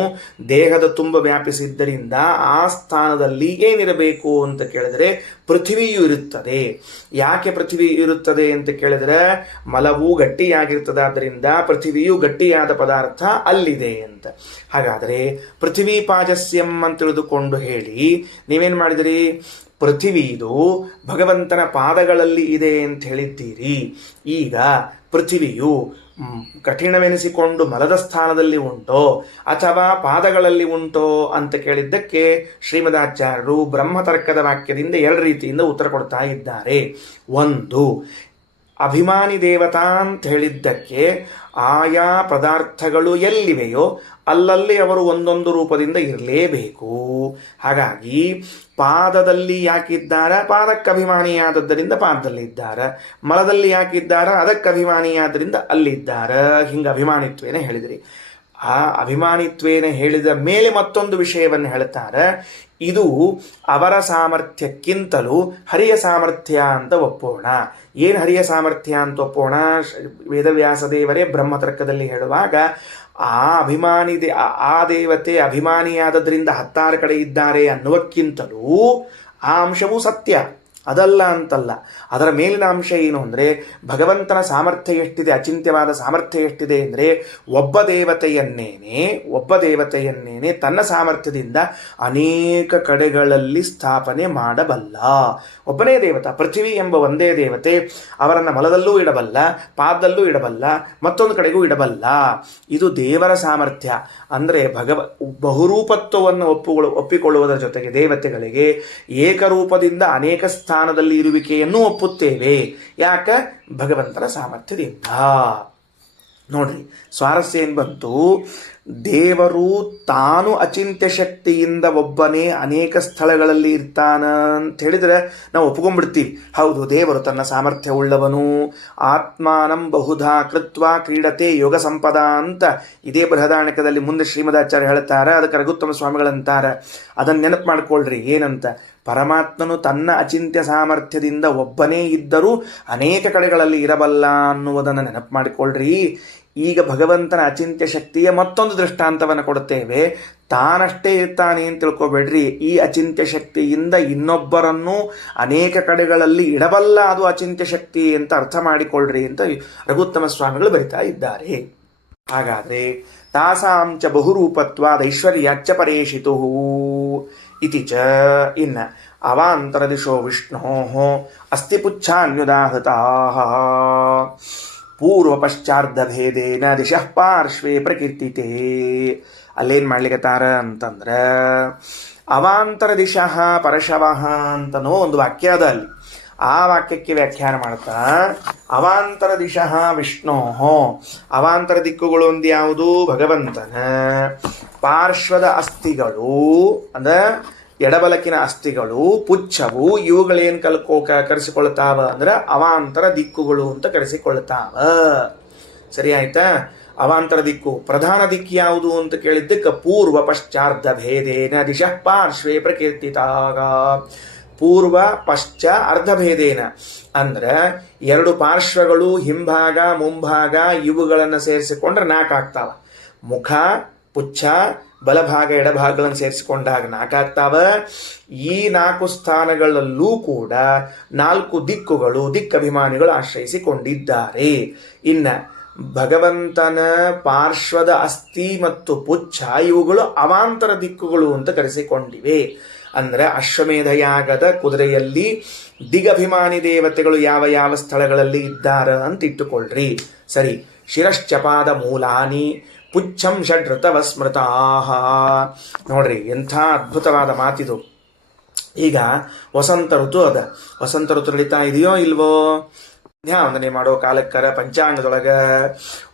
ದೇಹದ ತುಂಬ ವ್ಯಾಪಿಸಿದ್ದರಿಂದ ಆ ಸ್ಥಾನದಲ್ಲಿ ಏನಿರಬೇಕು ಅಂತ ಕೇಳಿದರೆ ಪೃಥ್ವಿಯೂ ಇರುತ್ತದೆ. ಯಾಕೆ ಪೃಥ್ವಿ ಇರುತ್ತದೆ ಅಂತ ಕೇಳಿದರೆ ಮಲವು ಗಟ್ಟಿಯಾಗಿರ್ತದೆ, ಆದ್ದರಿಂದ ಪೃಥ್ವಿಯು ಗಟ್ಟಿಯಾದ ಪದಾರ್ಥ ಅಲ್ಲಿದೆ ಅಂತ. ಹಾಗಾದರೆ ಪೃಥ್ವಿ ಪಾಜಸ್ಯಂ ಅಂತ ತಿಳಿದುಕೊಂಡು ಹೇಳಿ ನೀವೇನು ಮಾಡಿದಿರಿ? ಪೃಥ್ವಿ ಇದು ಭಗವಂತನ ಪಾದಗಳಲ್ಲಿ ಇದೆ ಅಂತ ಹೇಳಿದ್ದೀರಿ. ಈಗ ಪೃಥ್ವಿಯು ಕಠಿಣವೆನಿಸಿಕೊಂಡು ಮಲದ ಸ್ಥಾನದಲ್ಲಿ ಉಂಟೋ ಅಥವಾ ಪಾದಗಳಲ್ಲಿ ಉಂಟೋ ಅಂತ ಕೇಳಿದ್ದಕ್ಕೆ ಶ್ರೀಮದಾಚಾರ್ಯರು ಬ್ರಹ್ಮತರ್ಕದ ವಾಕ್ಯದಿಂದ ಎರಡು ರೀತಿಯಿಂದ ಉತ್ತರ ಕೊಡ್ತಾ ಇದ್ದಾರೆ. ಒಂದು, ಅಭಿಮಾನಿ ದೇವತಾ ಅಂತ ಹೇಳಿದ್ದಕ್ಕೆ ಆಯಾ ಪದಾರ್ಥಗಳು ಎಲ್ಲಿವೆಯೋ ಅಲ್ಲಲ್ಲಿ ಅವರು ಒಂದೊಂದು ರೂಪದಿಂದ ಇರಲೇಬೇಕು. ಹಾಗಾಗಿ ಪಾದದಲ್ಲಿ ಯಾಕಿದ್ದಾರೆ? ಪಾದಕ್ಕೆ ಅಭಿಮಾನಿಯಾದದ್ದರಿಂದ ಪಾದದಲ್ಲಿ ಇದ್ದಾರೆ. ಮಲದಲ್ಲಿ ಯಾಕಿದ್ದಾರೆ? ಅದಕ್ಕೆ ಅಭಿಮಾನಿಯಾದ್ದರಿಂದ ಅಲ್ಲಿದ್ದಾರೆ. ಹಿಂಗೆ ಅಭಿಮಾನಿತ್ವೇನೆ ಹೇಳಿದ್ರಿ. ಆ ಅಭಿಮಾನಿತ್ವೇನ ಹೇಳಿದ ಮೇಲೆ ಮತ್ತೊಂದು ವಿಷಯವನ್ನು ಹೇಳ್ತಾರೆ. ಇದು ಅವರ ಸಾಮರ್ಥ್ಯಕ್ಕಿಂತಲೂ ಹರಿಯ ಸಾಮರ್ಥ್ಯ ಅಂತ ಒಪ್ಪೋಣ. ಏನು ಹರಿಯ ಸಾಮರ್ಥ್ಯ ಅಂತ ಒಪ್ಪೋಣ? ವೇದವ್ಯಾಸ ದೇವರೇ ಬ್ರಹ್ಮತರ್ಕದಲ್ಲಿ ಹೇಳುವಾಗ ಆ ದೇವತೆ ಅಭಿಮಾನಿಯಾದದ್ರಿಂದ 16 ಕಡೆ ಇದ್ದಾರೆ ಅನ್ನುವಕ್ಕಿಂತಲೂ ಆ ಅಂಶವೂ ಸತ್ಯ. ಅದಲ್ಲ ಅಂತಲ್ಲ. ಅದರ ಮೇಲಿನ ಅಂಶ ಏನು ಅಂದರೆ ಭಗವಂತನ ಸಾಮರ್ಥ್ಯ ಎಷ್ಟಿದೆ, ಅಚಿಂತ್ಯವಾದ ಸಾಮರ್ಥ್ಯ ಎಷ್ಟಿದೆ ಅಂದರೆ ಒಬ್ಬ ದೇವತೆಯನ್ನೇನೆ ತನ್ನ ಸಾಮರ್ಥ್ಯದಿಂದ ಅನೇಕ ಕಡೆಗಳಲ್ಲಿ ಸ್ಥಾಪನೆ ಮಾಡಬಲ್ಲ. ಒಬ್ಬನೇ ದೇವತ, ಪೃಥ್ವಿ ಎಂಬ ಒಂದೇ ದೇವತೆ ಅವರನ್ನು ಮಲದಲ್ಲೂ ಇಡಬಲ್ಲ, ಪಾದದಲ್ಲೂ ಇಡಬಲ್ಲ, ಮತ್ತೊಂದು ಕಡೆಗೂ ಇಡಬಲ್ಲ. ಇದು ದೇವರ ಸಾಮರ್ಥ್ಯ. ಅಂದರೆ ಬಹುರೂಪತ್ವವನ್ನು ಒಪ್ಪಿಕೊಳ್ಳುವುದರ ಜೊತೆಗೆ ದೇವತೆಗಳಿಗೆ ಏಕರೂಪದಿಂದ ಅನೇಕ ಸ್ಥಾನದಲ್ಲಿ ಇರುವಿಕೆಯನ್ನು ಒಪ್ಪುತ್ತೇವೆ. ಯಾಕ? ಭಗವಂತನ ಸಾಮರ್ಥ್ಯದಿಂದ. ನೋಡ್ರಿ, ಸ್ವಾರಸ್ಯ ಏನು ಬಂತು? ದೇವರು ತಾನು ಅಚಿಂತ್ಯ ಶಕ್ತಿಯಿಂದ ಒಬ್ಬನೇ ಅನೇಕ ಸ್ಥಳಗಳಲ್ಲಿ ಇರ್ತಾನ ಅಂತ ಹೇಳಿದರೆ ನಾವು ಒಪ್ಕೊಂಡ್ಬಿಡ್ತೀವಿ. ಹೌದು, ದೇವರು ತನ್ನ ಸಾಮರ್ಥ್ಯ ಉಳ್ಳವನು. ಆತ್ಮಾನಂ ಬಹುಧಾ ಕೃತ್ವ ಕ್ರೀಡತೆ ಯೋಗ ಸಂಪದ ಅಂತ ಇದೇ ಬೃಹದಾರಣ್ಯಕದಲ್ಲಿ ಮುಂದೆ ಶ್ರೀಮದಾಚಾರ್ಯ ಹೇಳ್ತಾರೆ. ಅದಕ್ಕೆ ರಘುತ್ತಮ ಸ್ವಾಮಿಗಳಂತಾರೆ, ಅದನ್ನು ನೆನಪು ಮಾಡ್ಕೊಳ್ರಿ. ಏನಂತ? ಪರಮಾತ್ಮನು ತನ್ನ ಅಚಿಂತ್ಯ ಸಾಮರ್ಥ್ಯದಿಂದ ಒಬ್ಬನೇ ಇದ್ದರೂ ಅನೇಕ ಕಡೆಗಳಲ್ಲಿ ಇರಬಲ್ಲ ಅನ್ನುವುದನ್ನು ನೆನಪು ಮಾಡಿಕೊಳ್ಳ್ರಿ. ಈಗ ಭಗವಂತನ ಅಚಿಂತ್ಯ ಶಕ್ತಿಯ ಮತ್ತೊಂದು ದೃಷ್ಟಾಂತವನ್ನು ಕೊಡುತ್ತೇವೆ. ತಾನಷ್ಟೇ ಇರ್ತಾನೆ ಅಂತ ತಿಳ್ಕೊಬೇಡ್ರಿ. ಈ ಅಚಿಂತ್ಯ ಶಕ್ತಿಯಿಂದ ಇನ್ನೊಬ್ಬರನ್ನು ಅನೇಕ ಕಡೆಗಳಲ್ಲಿ ಇಡಬಲ್ಲ, ಅದು ಅಚಿಂತ್ಯ ಶಕ್ತಿ ಅಂತ ಅರ್ಥ ಮಾಡಿಕೊಳ್ಳ್ರಿ ಅಂತ ರಘುತ್ತಮ ಸ್ವಾಮಿಗಳು ಬರಿತಾ ಇದ್ದಾರೆ. ಹಾಗಾದರೆ ತಾಸಾಂಚ ಬಹುರೂಪತ್ವಾದೈಶ್ವರ್ಯಾಚ್ಚ ಪರೇಶಿತು ಇತಿ ಚ. ಇನ್ನು ಅವಾಂತರ ದಿಶೋ ವಿಷ್ಣೋ ಅಸ್ಥಿಪುಚ್ಛಾನ್ಯುದಾಹೃತಾಃ ಪೂರ್ವ ಪಶ್ಚಾರ್ಧ ಭೇದೇನ ದಿಶಃ ಪಾರ್ಶ್ವೇ ಪ್ರಕೀರ್ತಿತೆ. ಅಲ್ಲೇನು ಮಾಡ್ಲಿಕ್ಕತ್ತಾರ ಅಂತಂದ್ರೆ ಅವಾಂತರ ದಿಶಃ ಪರಶವಃ ಅಂತನೋ ಒಂದು ವಾಕ್ಯ ಅದ. ಅಲ್ಲಿ ಆ ವಾಕ್ಯಕ್ಕೆ ವ್ಯಾಖ್ಯಾನ ಮಾಡ್ತಾ ಅವಾಂತರ ದಿಶಃ ವಿಷ್ಣೋ, ಅವಾಂತರ ದಿಕ್ಕುಗಳು ಒಂದು ಯಾವುದು? ಭಗವಂತನ ಪಾರ್ಶ್ವದ ಅಸ್ಥಿಗಳು ಅಂದ್ರೆ ಎಡಬಲಕಿನ ಅಸ್ಥಿಗಳು, ಪುಚ್ಛವು, ಇವುಗಳೇನು ಕರೆಸಿಕೊಳ್ತಾವ ಅಂದ್ರೆ ಅವಾಂತರ ದಿಕ್ಕುಗಳು ಅಂತ ಕರೆಸಿಕೊಳ್ತಾವ. ಸರಿ ಆಯ್ತಾ? ಅವಾಂತರ ದಿಕ್ಕು ಪ್ರಧಾನ ದಿಕ್ಕು ಯಾವುದು ಅಂತ ಕೇಳಿದ್ದಕ್ಕೆ ಪೂರ್ವ ಪಶ್ಚಾರ್ಧ ಭೇದೇನ ದಿಶಃ ಪಾರ್ಶ್ವೇ ಪ್ರಕೀರ್ತಿತಾಗ. ಪೂರ್ವ ಪಶ್ಚ ಅರ್ಧಭೇದೇನ ಅಂದ್ರೆ ಎರಡು ಪಾರ್ಶ್ವಗಳು, ಹಿಂಭಾಗ ಮುಂಭಾಗ ಇವುಗಳನ್ನು ಸೇರಿಸಿಕೊಂಡ್ರೆ 4 ಆಗ್ತಾವ. ಮುಖ, ಪುಚ್ಛ, ಬಲಭಾಗ ಎಡಭಾಗಗಳನ್ನು ಸೇರಿಸಿಕೊಂಡಾಗ 4 ಆಗ್ತಾವ. ಈ 4 ಸ್ಥಾನಗಳಲ್ಲೂ ಕೂಡ 4 ದಿಕ್ಕುಗಳು, ದಿಕ್ಕಭಿಮಾನಿಗಳು ಆಶ್ರಯಿಸಿಕೊಂಡಿದ್ದಾರೆ. ಇನ್ನು ಭಗವಂತನ ಪಾರ್ಶ್ವದ ಅಸ್ಥಿ ಮತ್ತು ಪುಚ್ಛ ಇವುಗಳು ಅವಾಂತರ ದಿಕ್ಕುಗಳು ಅಂತ ಕರೆಸಿಕೊಂಡಿವೆ. ಅಂದರೆ ಅಶ್ವಮೇಧಯಾಗದ ಕುದುರೆಯಲ್ಲಿ ದಿಗಭಿಮಾನಿ ದೇವತೆಗಳು ಯಾವ ಯಾವ ಸ್ಥಳಗಳಲ್ಲಿ ಇದ್ದಾರೆ ಅಂತ ಇಟ್ಟುಕೊಳ್ಳ್ರಿ. ಸರಿ. ಶಿರಶ್ಚಪಾದ ಮೂಲಾನಿ ಪುಚ್ಛಂ ಷಡ್ಋತವ ಸ್ಮೃತಾಃ. ನೋಡ್ರಿ, ಎಂಥ ಅದ್ಭುತವಾದ ಮಾತಿದು. ಈಗ ವಸಂತ ಋತು ಅದ. ವಸಂತ ಋತು ನಡೀತಾ ಇದೆಯೋ ಇಲ್ವೋ? ವಂದನೆ ಮಾಡೋ ಕಾಲಕ್ಕರ ಪಂಚಾಂಗದೊಳಗೆ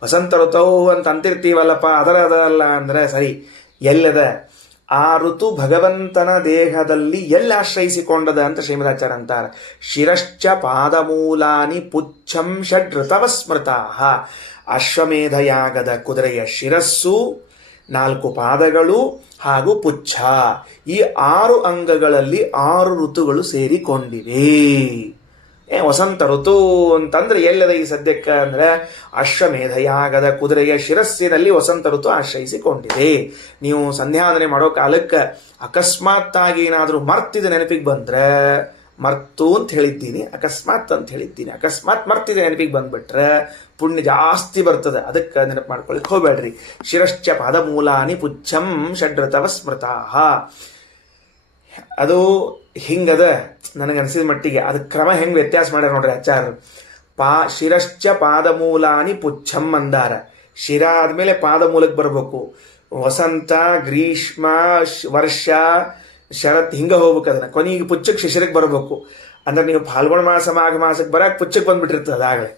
ವಸಂತ ಋತವು ಅಂತ ಅಂತಿರ್ತೀವಲ್ಲಪ್ಪ, ಅದಲ್ಲ ಅಂದ್ರೆ ಸರಿ. ಎಲ್ಲದ ಆ ಋತು ಭಗವಂತನ ದೇಹದಲ್ಲಿ ಎಲ್ಲಿ ಆಶ್ರಯಿಸಿಕೊಂಡದ ಅಂತ ಶ್ರೀಮದಾಚಾರ್ಯ ಅಂತಾರೆ. ಶಿರಶ್ಚ ಪಾದಮೂಲಾನಿ ಪುಚ್ಛಂ ಷಡ್ಋತವ ಸ್ಮೃತಾಃ. ಅಶ್ವಮೇಧಯಾಗದ ಕುದುರೆಯ ಶಿರಸ್ಸು, 4 ಪಾದಗಳು ಹಾಗೂ ಪುಚ್ಛ, ಈ 6 ಅಂಗಗಳಲ್ಲಿ 6 ಋತುಗಳು ಸೇರಿಕೊಂಡಿವೆ. ವಸಂತ ಋತು ಅಂತಂದ್ರೆ ಎಲ್ಲದ ಈ ಸದ್ಯಕ್ಕೆ ಅಂದ್ರೆ ಅಶ್ವಮೇಧಯಾಗದ ಕುದುರೆಯ ಶಿರಸ್ಸಿನಲ್ಲಿ ವಸಂತ ಋತು ಆಶ್ರಯಿಸಿಕೊಂಡಿದೆ. ನೀವು ಸಂಧ್ಯಾವಂದನೆ ಮಾಡೋ ಕಾಲಕ್ಕೆ ಅಕಸ್ಮಾತ್ತಾಗಿ ಏನಾದರೂ ಮರ್ತಿದ ನೆನಪಿಗೆ ಬಂದ್ರೆ, ಮರ್ತು ಅಂತ ಹೇಳಿದ್ದೀನಿ, ಅಕಸ್ಮಾತ್ ಅಂತ ಹೇಳಿದ್ದೀನಿ, ಅಕಸ್ಮಾತ್ ಮರ್ತಿದೆ ನೆನಪಿಗೆ ಬಂದ್ಬಿಟ್ರೆ ಪುಣ್ಯ ಜಾಸ್ತಿ ಬರ್ತದೆ. ಅದಕ್ಕೆ ನೆನಪು ಮಾಡ್ಕೊಳ್ಳಿಕ್ಕೆ ಹೋಗ್ಬೇಡ್ರಿ. ಶಿರಶ್ಚ ಪಾದಮೂಲಾನಿ ಪುಚ್ಛಂ ಷಡ್ಋತವ ಸ್ಮೃತಾಃ. ಅದು ಹಿಂಗದ ನನಗನ್ಸಿದ ಮಟ್ಟಿಗೆ. ಅದು ಕ್ರಮ ಹೆಂಗೆ ವ್ಯತ್ಯಾಸ ಮಾಡ್ಯಾರ ನೋಡ್ರಿ ಆಚಾರ್ಯರು. ಶಿರಶ್ಚ ಪಾದಮೂಲಾನಿ ಪುಚ್ಛಂ ಅಂದಾರ. ಶಿರ ಆದಮೇಲೆ ಪಾದಮೂಲಕ್ಕೆ ಬರಬೇಕು. ವಸಂತ, ಗ್ರೀಷ್ಮ, ವರ್ಷ, ಶರತ್ ಹಿಂಗೆ ಹೋಗ್ಬೇಕು. ಅದನ್ನ ಕೊನೆಗೆ ಪುಚ್ಚಕ್ಕೆ ಶಿಶಿರಕ್ಕೆ ಬರಬೇಕು. ಅಂದ್ರೆ ನೀವು ಫಾಲ್ಗುಣ ಮಾಸ ಮಾಘ ಮಾಸಕ್ಕೆ ಬರಕ್ಕೆ ಪುಚ್ಚಕ್ಕೆ ಬಂದ್ಬಿಟ್ಟಿರ್ತದೆ ಅದಾಗಲೇ.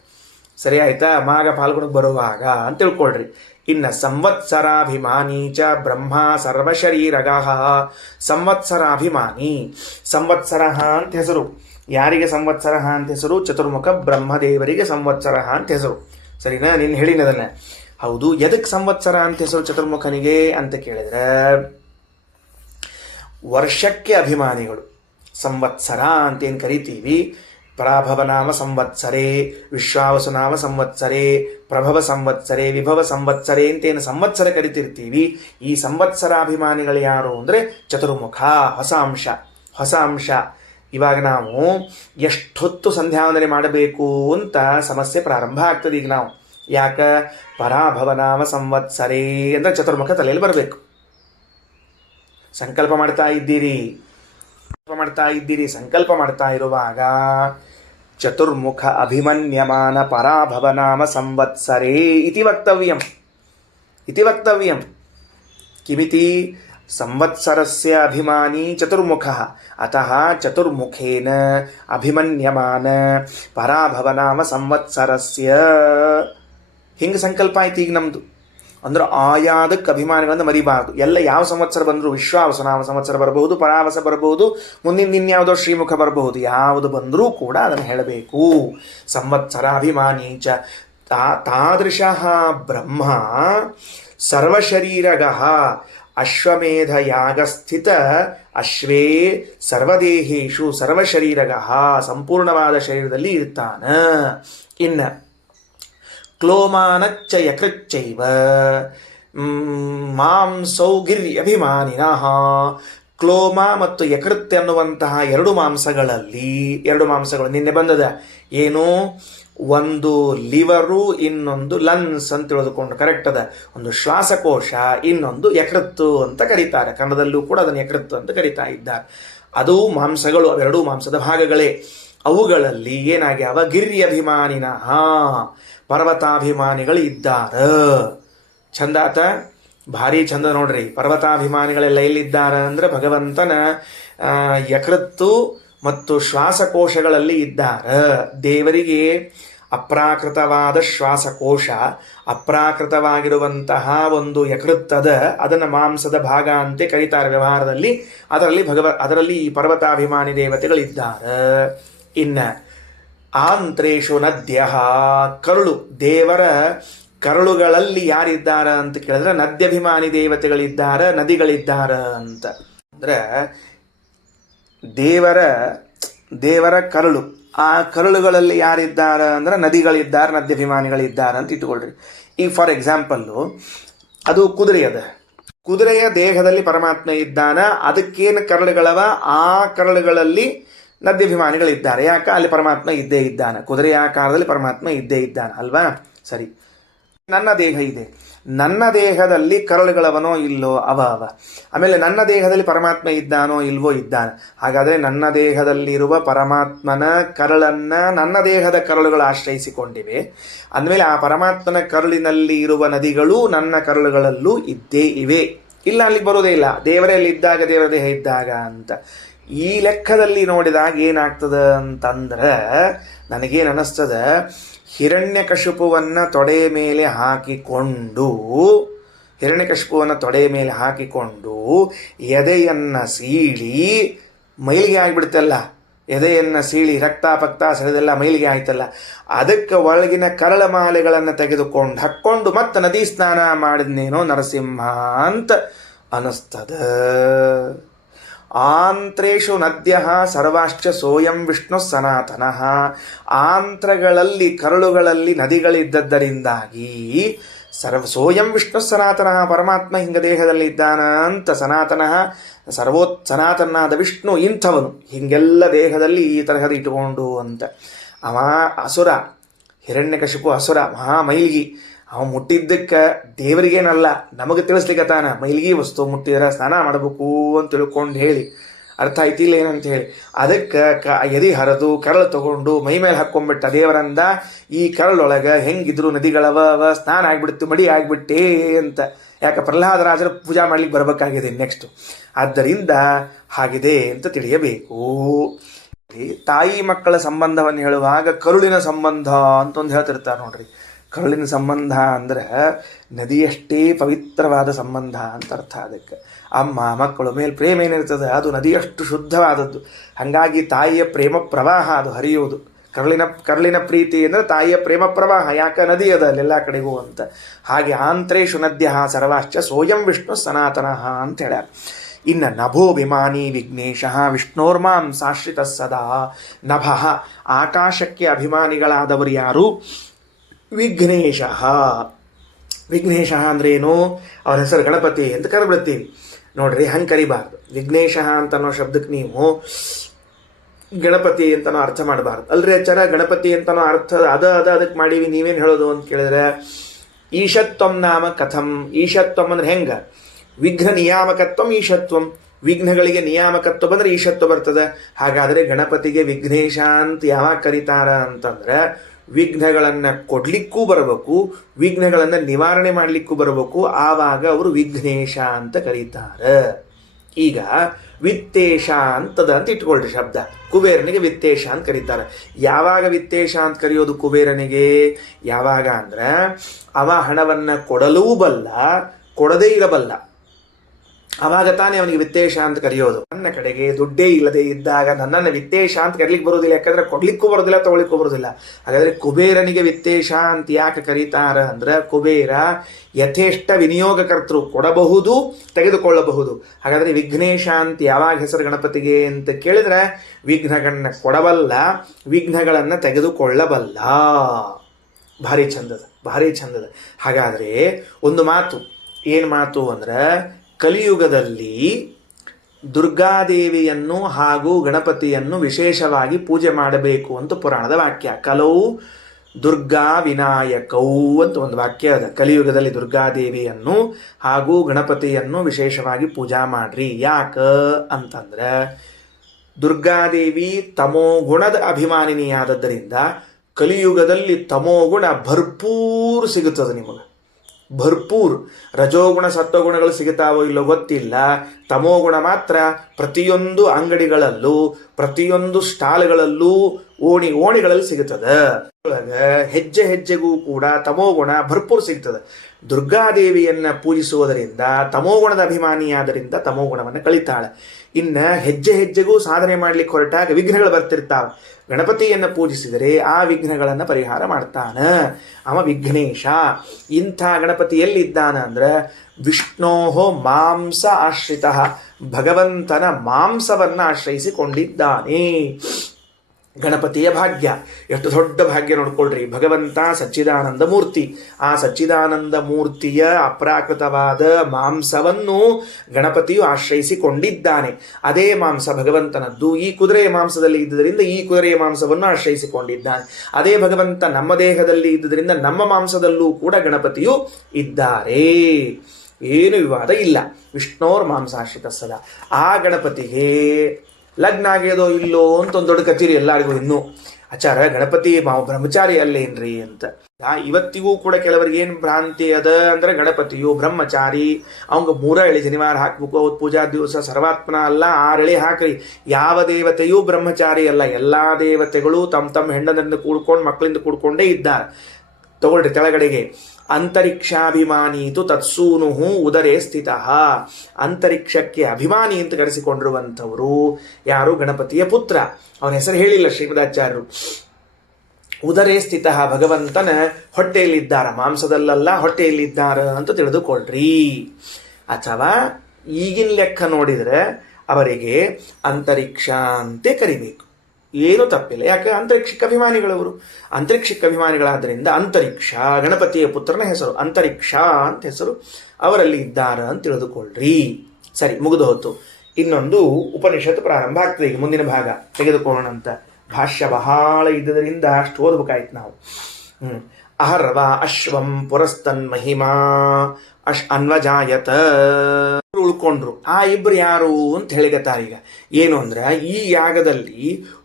ಸರಿ ಆಯ್ತಾ? ಮಾಘ ಫಾಲ್ಗುಣಕ್ಕೆ ಬರುವಾಗ ಅಂತ ತಿಳ್ಕೊಳ್ರಿ. ಇನ್ನು ಸಂವತ್ಸರಾಭಿಮಾನಿ ಚ ಬ್ರಹ್ಮ ಸರ್ವಶರೀರಗಃ. ಸಂವತ್ಸರಾಭಿಮಾನಿ, ಸಂವತ್ಸರ ಅಂತ ಹೆಸರು. ಯಾರಿಗೆ ಸಂವತ್ಸರ ಅಂತ ಹೆಸರು? ಚತುರ್ಮುಖ ಬ್ರಹ್ಮದೇವರಿಗೆ ಸಂವತ್ಸರ ಅಂತ ಹೆಸರು. ಸರಿನಾ? ನೀನು ಹೇಳಿನದನ್ನ. ಹೌದು. ಎದಕ್ಕೆ ಸಂವತ್ಸರ ಅಂತ ಹೆಸರು ಚತುರ್ಮುಖನಿಗೆ ಅಂತ ಕೇಳಿದ್ರೆ, ವರ್ಷಕ್ಕೆ ಅಭಿಮಾನಿಗಳು ಸಂವತ್ಸರ ಅಂತೇನು ಕರಿತೀವಿ. ಪ್ರಾಭವನಾಮ ಸಂವತ್ಸರೇ, ವಿಶ್ವಾವಸುನಾಮ ಸಂವತ್ಸರೇ, ಪ್ರಭವ ಸಂವತ್ಸರೇ, ವಿಭವ ಸಂವತ್ಸರೇ ಅಂತೇನು ಸಂವತ್ಸರ ಕರಿತಿರ್ತೀವಿ. ಈ ಸಂವತ್ಸರಾಭಿಮಾನಿಗಳು ಯಾರು ಅಂದರೆ ಚತುರ್ಮುಖ, ಹೊಸ ಅಂಶ. ಇವಾಗ ನಾವು ಎಷ್ಟೊತ್ತು ಸಂಧ್ಯಾವಂದನೆ ಮಾಡಬೇಕು ಅಂತ ಸಮಸ್ಯೆ ಪ್ರಾರಂಭ ಆಗ್ತದೆ. ಈಗ ನಾವು ಯಾಕ ಪರಾಭವನಾಮ ಸಂವತ್ಸರೇ ಅಂದರೆ ಚತುರ್ಮುಖ ತಲೆಯಲ್ಲಿ ಬರಬೇಕು. ಸಂಕಲ್ಪ ಮಾಡ್ತಾ ಇದ್ದೀರಿ ಸಂಕಲ್ಪ ಮಾಡ್ತಾ ಇರುವಾಗ ಚತುರ್ಮುಖ ಅಭಿಮನ್ಯಮಾನ ಪರಾಭವನಾಮ ಸಂವತ್ಸರೇ ಇತಿ ವಕ್ತವ್ಯಂ ಕಿಮಿತಿ ಸಂವತ್ಸರಸ್ಯ ಅಭಿಮಾನಿ ಚತುರ್ಮುಖಃ ಅತಃ ಚತುರ್ಮುಖೇನ ಅಭಿಮನ್ಯಮಾನ ಪರಾಭವನಾಮ ಸಂವತ್ಸರಸ್ಯ. ಹಿಂಗೆ ಸಂಕಲ್ಪ ಆಯ್ತು ಈಗ ನಮ್ಮದು. ಅಂದ್ರೆ ಆಯಾದಕ್ಕೆ ಅಭಿಮಾನಿಗಳನ್ನು ಮರಿಬಾರ್ದು. ಎಲ್ಲ ಯಾವ ಸಂವತ್ಸರ ಬಂದರೂ ವಿಶ್ವಾವಸನಾಮ ಸಂವತ್ಸರ ಬರಬಹುದು, ಪರಾವಸ ಬರಬಹುದು, ಮುಂದಿನ ಇನ್ಯಾವುದೋ ಶ್ರೀಮುಖ ಬರಬಹುದು. ಯಾವುದು ಬಂದರೂ ಕೂಡ ಅದನ್ನು ಹೇಳಬೇಕು. ಸಂವತ್ಸರ ಅಭಿಮಾನಿ ಚ ತಾದೃಶಃ ಬ್ರಹ್ಮ ಸರ್ವಶರೀರಗಃ ಅಶ್ವಮೇಧ ಯಾಗಸ್ಥಿತ ಅಶ್ವೇ ಸರ್ವದೇಹೇಶು ಸರ್ವಶರೀರಗಃ ಸಂಪೂರ್ಣವಾದ ಶರೀರದಲ್ಲಿ ಇರ್ತಾನ. ಇನ್ನು ಕ್ಲೋಮಾನಚ್ಚ ಯಕೃಚ್ಚೈವ ಮಾಂಸೌಗಿರ್ಯ ಅಭಿಮಾನಿನಃ. ಕ್ಲೋಮ ಮತ್ತು ಯಕೃತ್ ಎನ್ನುವಂತಹ ಎರಡು ಮಾಂಸಗಳು ನಿನ್ನೆ ಬಂದದ. ಏನು, ಒಂದು ಲಿವರು, ಇನ್ನೊಂದು ಲಂಗ್ಸ್ ಅಂತ ತಿಳಿದುಕೊಂಡು ಕರೆಕ್ಟ್ ಅದ. ಒಂದು ಶ್ವಾಸಕೋಶ, ಇನ್ನೊಂದು ಯಕೃತ್ತು ಅಂತ ಕರೀತಾರೆ. ಕನ್ನಡದಲ್ಲೂ ಕೂಡ ಅದನ್ನು ಯಕೃತ್ತು ಅಂತ ಕರೀತಾ ಇದ್ದಾರೆ. ಅದು ಮಾಂಸಗಳು, ಅವೆರಡೂ ಮಾಂಸದ ಭಾಗಗಳೇ. ಅವುಗಳಲ್ಲಿ ಏನಾಗ್ಯಾವ, ಗಿರ್ಯಭಿಮಾನಿನಃ ಪರ್ವತಾಭಿಮಾನಿಗಳು ಇದ್ದಾರ. ಚಂದಾತ, ಭಾರಿ ಚಂದ ನೋಡ್ರಿ. ಪರ್ವತಾಭಿಮಾನಿಗಳೆಲ್ಲ ಎಲ್ಲಿದ್ದಾರ ಅಂದ್ರೆ ಭಗವಂತನ ಯಕೃತ್ತು ಮತ್ತು ಶ್ವಾಸಕೋಶಗಳಲ್ಲಿ ಇದ್ದಾರ. ದೇವರಿಗೆ ಅಪ್ರಾಕೃತವಾದ ಶ್ವಾಸಕೋಶ, ಅಪ್ರಾಕೃತವಾಗಿರುವಂತಹ ಒಂದು ಯಕೃತ್ತದ, ಅದನ್ನು ಮಾಂಸದ ಭಾಗ ಅಂತ ಕರೀತಾರೆ ವ್ಯವಹಾರದಲ್ಲಿ. ಅದರಲ್ಲಿ ಈ ಪರ್ವತಾಭಿಮಾನಿ ದೇವತೆಗಳಿದ್ದಾರೆ. ಇನ್ನು ಆಂತ್ರೇಶು ನದ್ಯ, ಕರುಳು, ದೇವರ ಕರುಳುಗಳಲ್ಲಿ ಯಾರಿದ್ದಾರ ಅಂತ ಕೇಳಿದ್ರೆ ನದ್ಯಭಿಮಾನಿ ದೇವತೆಗಳಿದ್ದಾರ, ನದಿಗಳಿದ್ದಾರ ಅಂತ. ಅಂದ್ರೆ ದೇವರ ಕರುಳು, ಆ ಕರುಳುಗಳಲ್ಲಿ ಯಾರಿದ್ದಾರ ಅಂದ್ರೆ ನದಿಗಳಿದ್ದಾರೆ, ನದ್ಯಭಿಮಾನಿಗಳಿದ್ದಾರೆ ಅಂತ ಇಟ್ಕೊಳ್ರಿ. ಈಗ ಫಾರ್ ಎಕ್ಸಾಂಪಲ್ಲು ಅದು ಕುದುರೆ ಅದ, ಕುದುರೆಯ ದೇಹದಲ್ಲಿ ಪರಮಾತ್ಮ ಇದ್ದಾನ. ಅದಕ್ಕೇನು ಕರಳುಗಳವ, ಆ ಕರಳುಗಳಲ್ಲಿ ನದ್ಯಭಿಮಾನಿಗಳಿದ್ದಾರೆ. ಯಾಕೆ, ಅಲ್ಲಿ ಪರಮಾತ್ಮ ಇದ್ದೇ ಇದ್ದಾನೆ. ಕುದುರೆಯ ಆಕಾರದಲ್ಲಿ ಪರಮಾತ್ಮ ಇದ್ದೇ ಇದ್ದಾನೆ ಅಲ್ವಾ? ಸರಿ, ನನ್ನ ದೇಹ ಇದೆ, ನನ್ನ ದೇಹದಲ್ಲಿ ಕರಳುಗಳವನೋ ಇಲ್ಲೋ, ಅವ. ಆಮೇಲೆ ನನ್ನ ದೇಹದಲ್ಲಿ ಪರಮಾತ್ಮ ಇದ್ದಾನೋ ಇಲ್ವೋ, ಇದ್ದಾನೆ. ಹಾಗಾದರೆ ನನ್ನ ದೇಹದಲ್ಲಿರುವ ಪರಮಾತ್ಮನ ಕರಳನ್ನ ನನ್ನ ದೇಹದ ಕರಳುಗಳು ಆಶ್ರಯಿಸಿಕೊಂಡಿವೆ. ಅಂದಮೇಲೆ ಆ ಪರಮಾತ್ಮನ ಕರುಳಿನಲ್ಲಿ ಇರುವ ನದಿಗಳು ನನ್ನ ಕರಳುಗಳಲ್ಲೂ ಇದ್ದೇ ಇವೆ. ಇಲ್ಲ, ಅಲ್ಲಿಗೆ ಬರೋದೇ ಇಲ್ಲ. ದೇವರೇ ಅಲ್ಲಿದ್ದಾಗ, ದೇವರ ದೇಹ ಇದ್ದಾಗ ಅಂತ. ಈ ಲೆಕ್ಕದಲ್ಲಿ ನೋಡಿದಾಗ ಏನಾಗ್ತದ ಅಂತಂದ್ರೆ, ನನಗೇನು ಅನ್ನಿಸ್ತದ, ಹಿರಣ್ಯಕಶಿಪುವನ್ನು ತೊಡೆಯ ಮೇಲೆ ಹಾಕಿಕೊಂಡು ಎದೆಯನ್ನು ಸೀಳಿ ಮೈಲಿಗೆ ಆಗಿಬಿಡ್ತಲ್ಲ, ಎದೆಯನ್ನು ಸೀಳಿ ರಕ್ತ ಪಕ್ತ ಸರಿದೆಲ್ಲ ಮೈಲಿಗೆ ಆಯ್ತಲ್ಲ, ಅದಕ್ಕೆ ಒಳಗಿನ ಕರಳ ಮಾಲೆಗಳನ್ನು ತೆಗೆದುಕೊಂಡು ಹಾಕ್ಕೊಂಡು ಮತ್ತೆ ನದಿ ಸ್ನಾನ ಮಾಡಿದ್ನೇನೋ ನರಸಿಂಹ ಅಂತ ಅನ್ನಿಸ್ತದ. ಆಂತ್ರೇಷು ನದ್ಯ ಸರ್ವಾಶ್ಚ ಸೋಯಂ ವಿಷ್ಣು ಸನಾತನಃ. ಆಂತ್ರಗಳಲ್ಲಿ, ಕರುಳುಗಳಲ್ಲಿ ನದಿಗಳಿದ್ದದ್ದರಿಂದಾಗಿ ಸೋಯಂ ವಿಷ್ಣು ಸನಾತನಃ, ಪರಮಾತ್ಮ ಹಿಂಗ ದೇಹದಲ್ಲಿ ಇದ್ದಾನ ಅಂತ. ಸನಾತನಃ, ಸನಾತನಾದ ವಿಷ್ಣು ಇಂಥವನು, ಹಿಂಗೆಲ್ಲ ದೇಹದಲ್ಲಿ ಈ ತರಹದ ಇಟ್ಟುಕೊಂಡು ಅಂತ. ಅವ ಅಸುರ, ಹಿರಣ್ಯಕಶಿಪು ಅಸುರ, ಮಹಾ ಮೈಲ್ಗಿ. ಅವ ಮುಟ್ಟಿದ್ದಕ್ಕೆ ದೇವರಿಗೇನಲ್ಲ, ನಮಗೆ ತಿಳಿಸ್ಲಿಕ್ಕತ್ತಾನ. ಮೈಲಿಗೆ ವಸ್ತು ಮುಟ್ಟಿದ್ರೆ ಸ್ನಾನ ಮಾಡಬೇಕು ಅಂತ ತಿಳ್ಕೊಂಡು ಹೇಳಿ, ಅರ್ಥ ಆಯ್ತಿಲ್ಲ ಏನಂತ ಹೇಳಿ. ಅದಕ್ಕೆ ಎದಿ ಹರಿದು ಕರಳು ತಗೊಂಡು ಮೈ ಮೇಲೆ ಹಾಕ್ಕೊಂಡ್ಬಿಟ್ಟ. ದೇವರಂದ, ಈ ಕರಳೊಳಗೆ ಹೆಂಗಿದ್ರು ನದಿಗಳವ, ಸ್ನಾನ ಆಗ್ಬಿಡ್ತು, ಮಡಿ ಆಗ್ಬಿಟ್ಟೆ ಅಂತ. ಯಾಕೆ, ಪ್ರಹ್ಲಾದರಾಜರ ಪೂಜಾ ಮಾಡ್ಲಿಕ್ಕೆ ಬರಬೇಕಾಗಿದೆ ನೆಕ್ಸ್ಟ್. ಆದ್ದರಿಂದ ಹಾಗಿದೆ ಅಂತ ತಿಳಿಯಬೇಕು. ತಾಯಿ ಮಕ್ಕಳ ಸಂಬಂಧವನ್ನು ಹೇಳುವಾಗ ಕರುಳಿನ ಸಂಬಂಧ ಅಂತ ಒಂದು ಹೇಳ್ತಿರ್ತಾರೆ ನೋಡ್ರಿ. ಕರುಳಿನ ಸಂಬಂಧ ಅಂದ್ರೆ ನದಿಯಷ್ಟೇ ಪವಿತ್ರವಾದ ಸಂಬಂಧ ಅಂತ ಅರ್ಥ. ಅದಕ್ಕೆ ಅಮ್ಮ ಮಕ್ಕಳು ಮೇಲೆ ಪ್ರೇಮ ಏನಿರ್ತದೆ ಅದು ನದಿಯಷ್ಟು ಶುದ್ಧವಾದದ್ದು. ಹಾಗಾಗಿ ತಾಯಿಯ ಪ್ರೇಮ ಪ್ರವಾಹ ಅದು ಹರಿಯುವುದು. ಕರುಳಿನ ಪ್ರೀತಿ ಅಂದರೆ ತಾಯಿಯ ಪ್ರೇಮ ಪ್ರವಾಹ. ಯಾಕೆ, ನದಿ ಅದ ಅಲ್ಲೆಲ್ಲ ಕಡೆಗೂ ಅಂತ. ಹಾಗೆ ಆಂತ್ರೇಷು ನದ್ಯ ಸರ್ವಾಶ್ಚ ಸೋಯಂ ವಿಷ್ಣು ಸನಾತನಃ ಅಂತ ಹೇಳ್ಯಾರ. ಇನ್ನು ನಭೋ ವಿಮಾನಿ ವಿಘ್ನೇಶ ವಿಷ್ಣೋರ್ಮಾಂ ಸಾಶ್ರಿತ ಸದಾ. ನಭ, ಆಕಾಶಕ್ಕೆ ಅಭಿಮಾನಿಗಳಾದವರು ಯಾರು? ವಿಘ್ನೇಶ. ವಿಘ್ನೇಶ ಅಂದ್ರೆ ಏನು? ಅವನ ಹೆಸರು ಗಣಪತಿ ಅಂತ ಕರೆಬಿಡ್ತೀವಿ ನೋಡ್ರಿ. ಹಂಗೆ ಕರಿಬಾರ್ದು. ವಿಘ್ನೇಶ ಅಂತ ಅನ್ನೋ ಶಬ್ದಕ್ಕೆ ನೀವು ಗಣಪತಿ ಅಂತನೋ ಅರ್ಥ ಮಾಡಬಾರ್ದು. ಅಲ್ರಿ ಆಚಾರ ಗಣಪತಿ ಅಂತನೋ ಅರ್ಥ ಅದಕ್ಕೆ ಮಾಡೀವಿ, ನೀವೇನು ಹೇಳೋದು ಅಂತ ಕೇಳಿದ್ರೆ, ಈಶತ್ವಂ ನಾಮ ಕಥಂ. ಈಶತ್ವಂ ಅಂದ್ರೆ ಹೆಂಗ? ವಿಘ್ನ ನಿಯಾಮಕತ್ವಂ ಈಶತ್ವಂ. ವಿಘ್ನಗಳಿಗೆ ನಿಯಾಮಕತ್ವ ಬಂದ್ರೆ ಈಶತ್ವ ಬರ್ತದೆ. ಹಾಗಾದರೆ ಗಣಪತಿಗೆ ವಿಘ್ನೇಶ ಅಂತ ಯಾವಾಗ ಕರೀತಾರ ಅಂತಂದ್ರೆ, ವಿಘ್ನಗಳನ್ನು ಕೊಡ್ಲಿಕ್ಕೂ ಬರಬೇಕು, ವಿಘ್ನಗಳನ್ನು ನಿವಾರಣೆ ಮಾಡಲಿಕ್ಕೂ ಬರಬೇಕು, ಆವಾಗ ಅವರು ವಿಘ್ನೇಶ ಅಂತ ಕರೀತಾರೆ. ಈಗ ವಿತ್ತೇಶ ಅಂತದ ಅಂತ ಇಟ್ಕೊಳ್ರಿ ಶಬ್ದ. ಕುಬೇರನಿಗೆ ವಿತ್ತೇಶ ಅಂತ ಕರೀತಾರೆ. ಯಾವಾಗ ವಿತ್ತೇಶ ಅಂತ ಕರೆಯೋದು ಕುಬೇರನಿಗೆ? ಯಾವಾಗ ಅಂದ್ರೆ ಅವ ಹಣವನ್ನು ಕೊಡಲೂ ಬಲ್ಲ, ಕೊಡದೇ ಇರಬಲ್ಲ, ಅವಾಗ ತಾನೇ ಅವನಿಗೆ ವಿತ್ತೇಶ ಅಂತ ಕರೆಯೋದು. ನನ್ನ ಕಡೆಗೆ ದುಡ್ಡೇ ಇಲ್ಲದೆ ಇದ್ದಾಗ ನನ್ನನ್ನು ವಿತ್ತೇಶ ಅಂತ ಕರೀಲಿಕ್ಕೆ ಬರೋದಿಲ್ಲ, ಯಾಕಂದ್ರೆ ಕೊಡ್ಲಿಕ್ಕೂ ಬರೋದಿಲ್ಲ, ತಗೊಳ್ಳಿಕ್ಕೂ ಬರೋದಿಲ್ಲ. ಹಾಗಾದ್ರೆ ಕುಬೇರನಿಗೆ ವಿತ್ತೇಶ ಅಂತ ಯಾಕೆ ಕರೀತಾರ ಅಂದ್ರೆ, ಕುಬೇರ ಯಥೇಷ್ಟ ವಿನಿಯೋಗಕರ್ತರು, ಕೊಡಬಹುದು ತೆಗೆದುಕೊಳ್ಳಬಹುದು. ಹಾಗಾದ್ರೆ ವಿಘ್ನೇಶ ಅಂತ ಯಾವಾಗ ಹೆಸರು ಗಣಪತಿಗೆ ಅಂತ ಕೇಳಿದ್ರೆ, ವಿಘ್ನಗಳನ್ನ ಕೊಡಬಲ್ಲ, ವಿಘ್ನಗಳನ್ನು ತೆಗೆದುಕೊಳ್ಳಬಲ್ಲ. ಭಾರಿ ಚಂದದ. ಹಾಗಾದ್ರೆ ಒಂದು ಮಾತು, ಏನು ಮಾತು ಅಂದ್ರೆ, ಕಲಿಯುಗದಲ್ಲಿ ದುರ್ಗಾದೇವಿಯನ್ನು ಹಾಗೂ ಗಣಪತಿಯನ್ನು ವಿಶೇಷವಾಗಿ ಪೂಜೆ ಮಾಡಬೇಕು ಅಂತ ಪುರಾಣದ ವಾಕ್ಯ. ಕಲೌ ದುರ್ಗಾ ವಿನಾಯಕೌ ಅಂತ ಒಂದು ವಾಕ್ಯ ಅದ. ಕಲಿಯುಗದಲ್ಲಿ ದುರ್ಗಾದೇವಿಯನ್ನು ಹಾಗೂ ಗಣಪತಿಯನ್ನು ವಿಶೇಷವಾಗಿ ಪೂಜಾ ಮಾಡ್ರಿ. ಯಾಕ ಅಂತಂದ್ರೆ, ದುರ್ಗಾದೇವಿ ತಮೋಗುಣದ ಅಭಿಮಾನಿನಿಯಾದದ್ದರಿಂದ ಕಲಿಯುಗದಲ್ಲಿ ತಮೋಗುಣ ಭರ್ಪೂರ್ ಸಿಗುತ್ತದೆ ನಿಮಗೆ. ಭರ್ಪೂರ್. ರಜೋಗುಣ ಸತ್ವಗುಣಗಳು ಸಿಗುತ್ತಾವೋ ಇಲ್ಲೋ ಗೊತ್ತಿಲ್ಲ, ತಮೋಗುಣ ಮಾತ್ರ ಪ್ರತಿಯೊಂದು ಅಂಗಡಿಗಳಲ್ಲೂ ಪ್ರತಿಯೊಂದು ಸ್ಟಾಲ್ಗಳಲ್ಲೂ ಓಣಿಗಳಲ್ಲಿ ಸಿಗುತ್ತದೆ. ಹೆಜ್ಜೆ ಹೆಜ್ಜೆಗೂ ಕೂಡ ತಮೋಗುಣ ಭರ್ಪೂರ್ ಸಿಗ್ತದೆ. ದುರ್ಗಾದೇವಿಯನ್ನ ಪೂಜಿಸುವುದರಿಂದ ತಮೋಗುಣದ ಅಭಿಮಾನಿಯಾದರಿಂದ ತಮೋಗುಣವನ್ನು ಕಳಿತಾಳೆ. ಇನ್ನು ಹೆಜ್ಜೆ ಹೆಜ್ಜೆಗೂ ಸಾಧನೆ ಮಾಡ್ಲಿಕ್ಕೆ ಹೊರಟಾಗ ವಿಘ್ನಗಳು ಬರ್ತಿರ್ತಾವೆ. ಗಣಪತಿಯನ್ನು ಪೂಜಿಸಿದರೆ ಆ ವಿಘ್ನಗಳನ್ನು ಪರಿಹಾರ ಮಾಡ್ತಾನ, ಅವ ವಿಘ್ನೇಶ. ಇಂಥ ಗಣಪತಿ ಎಲ್ಲಿದ್ದಾನ ಅಂದ್ರೆ, ವಿಷ್ಣೋಹೋ ಮಾಂಸ ಆಶ್ರಿತ, ಭಗವಂತನ ಮಾಂಸವನ್ನು ಆಶ್ರಯಿಸಿಕೊಂಡಿದ್ದಾನೆ. ಗಣಪತಿಯ ಭಾಗ್ಯ ಎಷ್ಟು ದೊಡ್ಡ ಭಾಗ್ಯ ನೋಡ್ಕೊಳ್ರಿ. ಭಗವಂತ ಸಚ್ಚಿದಾನಂದ ಮೂರ್ತಿ, ಆ ಸಚ್ಚಿದಾನಂದ ಮೂರ್ತಿಯ ಅಪ್ರಾಕೃತವಾದ ಮಾಂಸವನ್ನು ಗಣಪತಿಯು ಆಶ್ರಯಿಸಿಕೊಂಡಿದ್ದಾನೆ. ಅದೇ ಮಾಂಸ ಭಗವಂತನದ್ದು. ಈ ಕುದುರೆಯ ಮಾಂಸದಲ್ಲಿ ಇದ್ದುದರಿಂದ ಈ ಕುದುರೆಯ ಮಾಂಸವನ್ನು ಆಶ್ರಯಿಸಿಕೊಂಡಿದ್ದಾನೆ. ಅದೇ ಭಗವಂತ ನಮ್ಮ ದೇಹದಲ್ಲಿ ಇದ್ದುದರಿಂದ ನಮ್ಮ ಮಾಂಸದಲ್ಲೂ ಕೂಡ ಗಣಪತಿಯು ಇದ್ದಾರೆ. ಏನು ವಿವಾದ ಇಲ್ಲ. ವಿಷ್ಣೋರ್ ಮಾಂಸಾಶ್ರಿತ ಸದಾ. ಆ ಗಣಪತಿಗೆ ಲಗ್ನ ಆಗ್ಯದೋ ಇಲ್ಲೋ ಅಂತ ಒಂದು ದೊಡ್ಡ ಕಚೇರಿ ಎಲ್ಲರಿಗೂ. ಇನ್ನೂ ಆಚಾರ ಗಣಪತಿ ಬ್ರಹ್ಮಚಾರಿ ಅಲ್ಲೇನ್ರಿ ಅಂತ. ಇವತ್ತಿಗೂ ಕೂಡ ಕೆಲವರಿಗೆ ಏನು ಭ್ರಾಂತಿ ಅದ ಅಂದ್ರೆ, ಗಣಪತಿಯು ಬ್ರಹ್ಮಚಾರಿ, ಅವಂಗ 3 ಎಳೆ ಶನಿವಾರ ಹಾಕ್ಬೇಕು, ಅವತ್ತು ಪೂಜಾ ದಿವಸ ಸರ್ವಾತ್ಮನ ಅಲ್ಲ 6 ಎಳೆ ಹಾಕ್ರಿ. ಯಾವ ದೇವತೆಯೂ ಬ್ರಹ್ಮಚಾರಿ ಅಲ್ಲ. ಎಲ್ಲಾ ದೇವತೆಗಳು ತಮ್ಮ ಹೆಂಡನನ್ನು ಕೂಡ್ಕೊಂಡು ಮಕ್ಕಳಿಂದ ಕೂಡ್ಕೊಂಡೇ ಇದ್ದಾರೆ. ತಗೊಳ್ರಿ ತೆಳಗಡೆಗೆ, ಅಂತರಿಕ್ಷಾಭಿಮಾನೀತು ತತ್ಸೂನು ಉದರೇ ಸ್ಥಿತ. ಅಂತರಿಕ್ಷಕ್ಕೆ ಅಭಿಮಾನಿ ಅಂತ ಕರೆಸಿಕೊಂಡಿರುವಂಥವರು ಯಾರು? ಗಣಪತಿಯ ಪುತ್ರ. ಅವನ ಹೆಸರು ಹೇಳಿಲ್ಲ ಶ್ರೀಮದಾಚಾರ್ಯರು. ಉದರೇ ಸ್ಥಿತ, ಭಗವಂತನ ಹೊಟ್ಟೆಯಲ್ಲಿದ್ದಾರ, ಮಾಂಸದಲ್ಲ ಹೊಟ್ಟೆಯಲ್ಲಿದ್ದಾರ ಅಂತ ತಿಳಿದುಕೊಳ್ಳ್ರಿ. ಅಥವಾ ಈಗಿನ ಲೆಕ್ಕ ನೋಡಿದರೆ ಅವರಿಗೆ ಅಂತರಿಕ್ಷ ಅಂತೆ ಕರಿಬೇಕು, ಏನು ತಪ್ಪಿಲ್ಲ. ಯಾಕೆ? ಅಂತರಿಕ್ಷಕ್ಕೆ ಅಭಿಮಾನಿಗಳವರು. ಅಂತರಿಕ್ಷಕ್ಕೆ ಅಭಿಮಾನಿಗಳಾದ್ದರಿಂದ ಅಂತರಿಕ್ಷ, ಗಣಪತಿಯ ಪುತ್ರನ ಹೆಸರು ಅಂತರಿಕ್ಷ ಅಂತ ಹೆಸರು, ಅವರಲ್ಲಿ ಇದ್ದಾರ ಅಂತ ತಿಳಿದುಕೊಳ್ಳ್ರಿ. ಸರಿ, ಮುಗಿದು ಹೋತು. ಇನ್ನೊಂದು ಉಪನಿಷತ್ತು ಪ್ರಾರಂಭ ಆಗ್ತದೆ. ಈಗ ಮುಂದಿನ ಭಾಗ ತೆಗೆದುಕೊಳ್ಳೋಣ ಅಂತ. ಭಾಷ್ಯ ಬಹಳ ಇದ್ದದರಿಂದ ಅಷ್ಟು ಓದ್ಬೇಕಾಯ್ತು ನಾವು. ಅಹರ್ವ ಅಶ್ವಂ ಪುರಸ್ತನ್ ಮಹಿಮಾ ಅನ್ವಜಾಯತ ಉಳ್ಕೊಂಡ್ರು. ಆ ಇಬ್ರು ಯಾರು ಅಂತ ಹೇಳಿಕತ್ತಾರ. ಈಗ ಏನು ಅಂದ್ರೆ, ಈ ಯಾಗದಲ್ಲಿ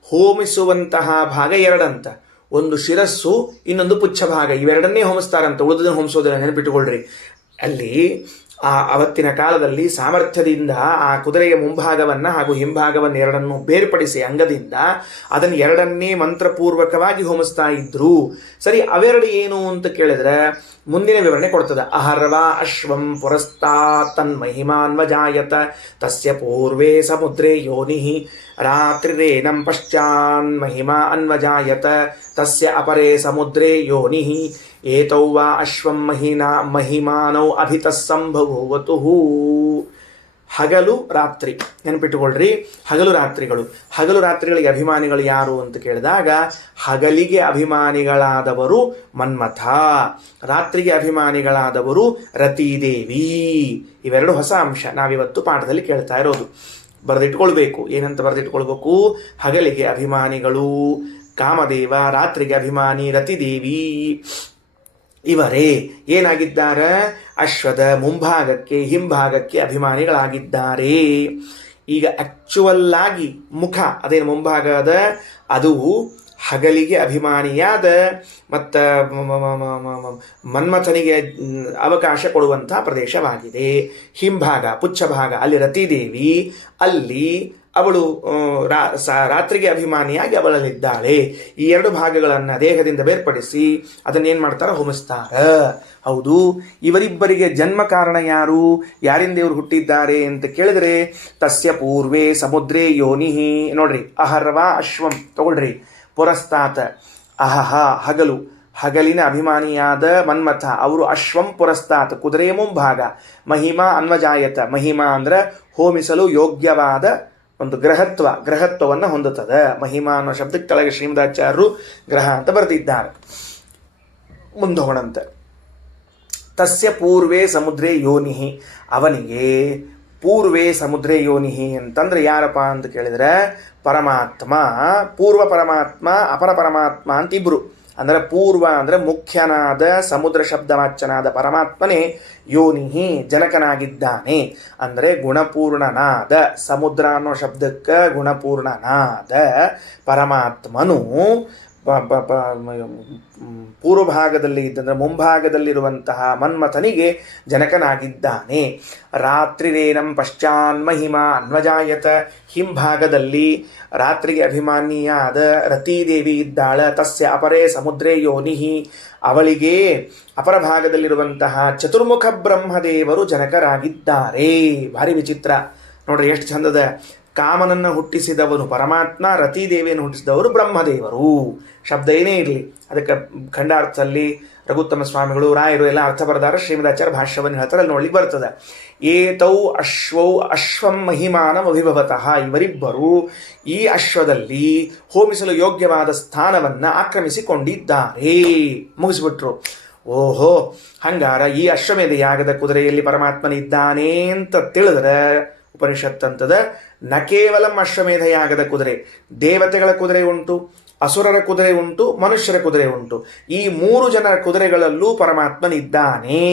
ಹೋಮಿಸುವಂತಹ ಭಾಗ 2 ಅಂತ. ಒಂದು ಶಿರಸ್ಸು, ಇನ್ನೊಂದು ಪುಚ್ಛ ಭಾಗ. ಇವೆರಡನ್ನೇ ಹೋಮಿಸ್ತಾರಂತ, ಉಳಿದನ್ನು ಹೋಮಿಸೋದಿಲ್ಲ, ನೆನಪಿಟ್ಟುಕೊಳ್ರಿ. ಅಲ್ಲಿ ಅವತ್ತಿನ ಕಾಲದಲ್ಲಿ ಸಾಮರ್ಥ್ಯದಿಂದ ಆ ಕುದುರೆಯ ಮುಂಭಾಗವನ್ನು ಹಾಗೂ ಹಿಂಭಾಗವನ್ನು ಎರಡನ್ನು ಬೇರ್ಪಡಿಸಿ ಅಂಗದಿಂದ ಅದನ್ನು ಎರಡನ್ನೇ ಮಂತ್ರಪೂರ್ವಕವಾಗಿ ಹೋಮಿಸ್ತಾ ಇದ್ರು. ಸರಿ, ಅವೆರಡು ಏನು ಅಂತ ಕೇಳಿದ್ರೆ ಮುಂದಿನ ವಿವರಣೆ ಕೊಡ್ತದೆ. ಅಹರ್ವ ಅಶ್ವಂ ಪುರಸ್ತಾ ತನ್ಮಹಿಮಾನ್ವಜಾಯತ ತಸ್ಯ ಪೂರ್ವೇ ಸಮುದ್ರೇ ಯೋನಿಃ ರಾತ್ರಿರೇನಂ ಪಶ್ಚಾನ್ ಮಹಿಮಾ ಅನ್ವಜಾಯತ ತಸ್ಯ ಅಪರೇ ಸಮುದ್ರೇ ಯೋನಿಃ ಏತೌ ವಾ ಅಶ್ವಂ ಮಹಿಮಾನೌ ಅಭಿತಃ ಸಂಭವೋವತು. ಹಗಲು ರಾತ್ರಿ ನೆನಪಿಟ್ಟುಕೊಳ್ರಿ. ಹಗಲು ರಾತ್ರಿಗಳು. ಹಗಲು ರಾತ್ರಿಗಳಿಗೆ ಅಭಿಮಾನಿಗಳು ಯಾರು ಅಂತ ಕೇಳಿದಾಗ, ಹಗಲಿಗೆ ಅಭಿಮಾನಿಗಳಾದವರು ಮನ್ಮಥ, ರಾತ್ರಿಗೆ ಅಭಿಮಾನಿಗಳಾದವರು ರತೀದೇವಿ. ಇವೆರಡು ಹೊಸ ಅಂಶ ನಾವಿವತ್ತು ಪಾಠದಲ್ಲಿ ಕೇಳ್ತಾ ಇರೋದು. ಬರೆದಿಟ್ಕೊಳ್ಬೇಕು. ಏನಂತ ಬರೆದಿಟ್ಕೊಳ್ಬೇಕು? ಹಗಲಿಗೆ ಅಭಿಮಾನಿಗಳು ಕಾಮದೇವ, ರಾತ್ರಿಗೆ ಅಭಿಮಾನಿ ರತಿದೇವಿ, ಇವರೇ ಏನಾಗಿದ್ದಾರೆ? ಅಶ್ವದ ಮುಂಭಾಗಕ್ಕೆ ಹಿಂಭಾಗಕ್ಕೆ ಅಭಿಮಾನಿಗಳಾಗಿದ್ದಾರೆ. ಈಗ ಆಕ್ಚುವಲ್ ಆಗಿ ಮುಖ ಅದೇನು ಮುಂಭಾಗದ ಅದು ಹಗಲಿಗೆ ಅಭಿಮಾನಿಯಾದ ಮತ್ತು ಮನ್ಮಥನಿಗೆ ಅವಕಾಶ ಕೊಡುವಂತಹ ಪ್ರದೇಶವಾಗಿದೆ. ಹಿಂಭಾಗ ಪುಚ್ಛಭಾಗ ಅಲ್ಲಿ ರತಿದೇವಿ, ಅಲ್ಲಿ ಅವಳು ರಾತ್ರಿಗೆ ಅಭಿಮಾನಿಯಾಗಿ ಅವಳಲ್ಲಿದ್ದಾಳೆ. ಈ ಎರಡು ಭಾಗಗಳನ್ನು ದೇಹದಿಂದ ಬೇರ್ಪಡಿಸಿ ಅದನ್ನೇನು ಮಾಡ್ತಾರೆ? ಹೋಮಿಸ್ತಾರ. ಹೌದು, ಇವರಿಬ್ಬರಿಗೆ ಜನ್ಮ ಕಾರಣ ಯಾರು? ಯಾರಿಂದ ಇವರು ಹುಟ್ಟಿದ್ದಾರೆ ಅಂತ ಕೇಳಿದ್ರೆ ತಸ್ಯ ಪೂರ್ವೇ ಸಮುದ್ರೇ ಯೋನಿಹಿ. ನೋಡ್ರಿ, ಅಹರ್ವ ಅಶ್ವಂ ತಗೊಳ್ರಿ. ಪುರಸ್ತಾತ ಅಹಹ ಹಗಲು, ಹಗಲಿನ ಅಭಿಮಾನಿಯಾದ ಮನ್ಮಥ ಅವರು ಅಶ್ವಂ ಪುರಸ್ತಾತ್ ಕುದುರೆಯ ಮುಂಭಾಗ. ಮಹಿಮಾ ಅನ್ವಜಾಯತ, ಮಹಿಮಾ ಅಂದ್ರೆ ಹೋಮಿಸಲು ಯೋಗ್ಯವಾದ ಒಂದು ಗ್ರಹತ್ವವನ್ನು ಹೊಂದುತ್ತದೆ. ಮಹಿಮಾ ಅನ್ನೋ ಶಬ್ದಕ್ಕೆ ಕೆಳಗೆ ಶ್ರೀಮದಾಚಾರ್ಯರು ಗ್ರಹ ಅಂತ ಬರೆದಿದ್ದಾರೆ. ಮುಂದೋಣಂತೆ ತಸ್ಯ ಪೂರ್ವೇ ಸಮುದ್ರೇ ಯೋನಿಹಿ, ಅವನಿಗೆ ಪೂರ್ವೇ ಸಮುದ್ರೇ ಯೋನಿಹಿ ಅಂತಂದ್ರೆ ಯಾರಪ್ಪ ಅಂತ ಕೇಳಿದ್ರೆ ಪರಮಾತ್ಮ, ಪೂರ್ವ ಪರಮಾತ್ಮ ಅಪರ ಪರಮಾತ್ಮ ಅಂತ ಇಬ್ರು. ಅಂದರೆ ಪೂರ್ವ ಅಂದರೆ ಮುಖ್ಯನಾದ ಸಮುದ್ರ ಶಬ್ದವಾಚ್ಯನಾದ ಪರಮಾತ್ಮನೇ ಯೋನಿಹಿ ಜನಕನಾಗಿದ್ದಾನೆ. ಅಂದರೆ ಗುಣಪೂರ್ಣನಾದ, ಸಮುದ್ರ ಅನ್ನೋ ಶಬ್ದಕ್ಕೆ ಗುಣಪೂರ್ಣನಾದ ಪರಮಾತ್ಮನು ಪೂರ್ವ ಭಾಗದಲ್ಲಿ ಇದ್ದಂದ್ರೆ ಮುಂಭಾಗದಲ್ಲಿರುವಂತಹ ಮನ್ಮಥನಿಗೆ ಜನಕನಾಗಿದ್ದಾನೆ. ರಾತ್ರಿರೇನಂ ಪಶ್ಚಾನ್ ಮಹಿಮಾ ಅನ್ವಜಾಯತ, ಹಿಂಭಾಗದಲ್ಲಿ ರಾತ್ರಿಗೆ ಅಭಿಮಾನಿಯಾದ ರತಿದೇವಿ ಇದ್ದಾಳ. ತಸ್ಯ ಅಪರೇ ಸಮುದ್ರೇ ಯೋನಿಹಿ, ಅವಳಿಗೆ ಅಪರ ಭಾಗದಲ್ಲಿರುವಂತಹ ಚತುರ್ಮುಖ ಬ್ರಹ್ಮದೇವರು ಜನಕರಾಗಿದ್ದಾರೆ. ಭಾರಿ ವಿಚಿತ್ರ ನೋಡ್ರಿ, ಎಷ್ಟು ಚಂದದ. ಕಾಮನನ್ನು ಹುಟ್ಟಿಸಿದವನು ಪರಮಾತ್ಮ, ರತಿದೇವಿಯನ್ನು ಹುಟ್ಟಿಸಿದವರು ಬ್ರಹ್ಮದೇವರು. ಶಬ್ದ ಏನೇ ಇರಲಿ, ಅದಕ್ಕೆ ಖಂಡಾರ್ಥದಲ್ಲಿ ರಘುತ್ತಮ ಸ್ವಾಮಿಗಳು ರಾಯರು ಎಲ್ಲ ಅರ್ಥ ಬರೆದಾರ. ಶ್ರೀಮದಾಚಾರ್ಯ ಭಾಷ್ಯವನ್ನು ಹೇಳ್ತಾರೆ, ಅಲ್ಲಿ ನೋಡ್ಲಿಕ್ಕೆ ಬರ್ತದೆ. ಏತೌ ಅಶ್ವೌ ಅಶ್ವಂ ಮಹಿಮಾನಂ ಅಭಿಭವತಃ, ಇವರಿಬ್ಬರು ಈ ಅಶ್ವದಲ್ಲಿ ಹೋಮಿಸಲು ಯೋಗ್ಯವಾದ ಸ್ಥಾನವನ್ನು ಆಕ್ರಮಿಸಿಕೊಂಡಿದ್ದಾರೆ. ಮುಗಿಸ್ಬಿಟ್ರು. ಓಹೋ, ಹಂಗಾರ ಈ ಅಶ್ವಮೇಧ ಯಾಗದ ಕುದುರೆಯಲ್ಲಿ ಪರಮಾತ್ಮನಿದ್ದಾನೆ ಅಂತ ತಿಳಿದ್ರೆ ಉಪನಿಷತ್ತಂತದ ನ ಕೇವಲ ಅಶ್ವಮೇಧ ಯಾಗದ ಕುದುರೆ, ದೇವತೆಗಳ ಕುದುರೆ ಉಂಟು, ಅಸುರರ ಕುದುರೆ ಉಂಟು, ಮನುಷ್ಯರ ಕುದುರೆ ಉಂಟು. ಈ ಮೂರು ಜನರ ಕುದುರೆಗಳಲ್ಲೂ ಪರಮಾತ್ಮನಿದ್ದಾನೆ.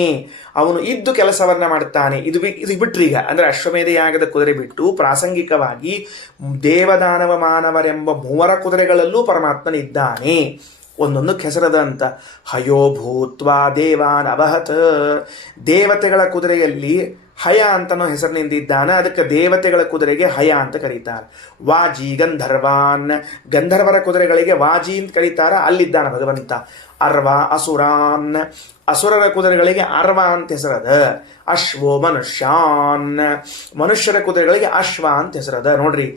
ಅವನು ಇದ್ದು ಕೆಲಸವನ್ನ ಮಾಡ್ತಾನೆ. ಇದು ಬಿಟ್ರೀಗ ಅಂದ್ರೆ ಅಶ್ವಮೇಧ ಯಾಗದ ಕುದುರೆ ಬಿಟ್ಟು ಪ್ರಾಸಂಗಿಕವಾಗಿ ದೇವದಾನವ ಮಾನವರೆಂಬ ಮೂವರ ಕುದುರೆಗಳಲ್ಲೂ ಪರಮಾತ್ಮನಿದ್ದಾನೆ. ಒಂದೊಂದಕ್ಕೆ ಹೆಸರದ ಅಂತ. ಹಯೋ ಭೂತ್ವ ದೇವಾನ್ ಅವಹತ್, ದೇವತೆಗಳ ಕುದುರೆಯಲ್ಲಿ ಹಯ ಅಂತನೋ ಹೆಸರಿನಿಂದಿದ್ದಾನೆ. ಅದಕ್ಕೆ ದೇವತೆಗಳ ಕುದುರೆಗೆ ಹಯ ಅಂತ ಕರೀತಾರೆ. ವಾಜಿ ಗಂಧರ್ವಾನ್, ಗಂಧರ್ವರ ಕುದುರೆಗಳಿಗೆ ವಾಜಿ ಅಂತ ಕರೀತಾರ, ಅಲ್ಲಿದ್ದಾನೆ ಭಗವಂತ. ಅರ್ವ ಅಸುರಾನ್, ಅಸುರರ ಕುದುರೆಗಳಿಗೆ ಅರ್ವ ಅಂತ ಹೆಸರದ. ಅಶ್ವೋ ಮನುಷ್ಯಾನ್, ಮನುಷ್ಯರ ಕುದುರೆಗಳಿಗೆ ಅಶ್ವ ಅಂತ ಹೆಸರದ. ನೋಡ್ರಿ,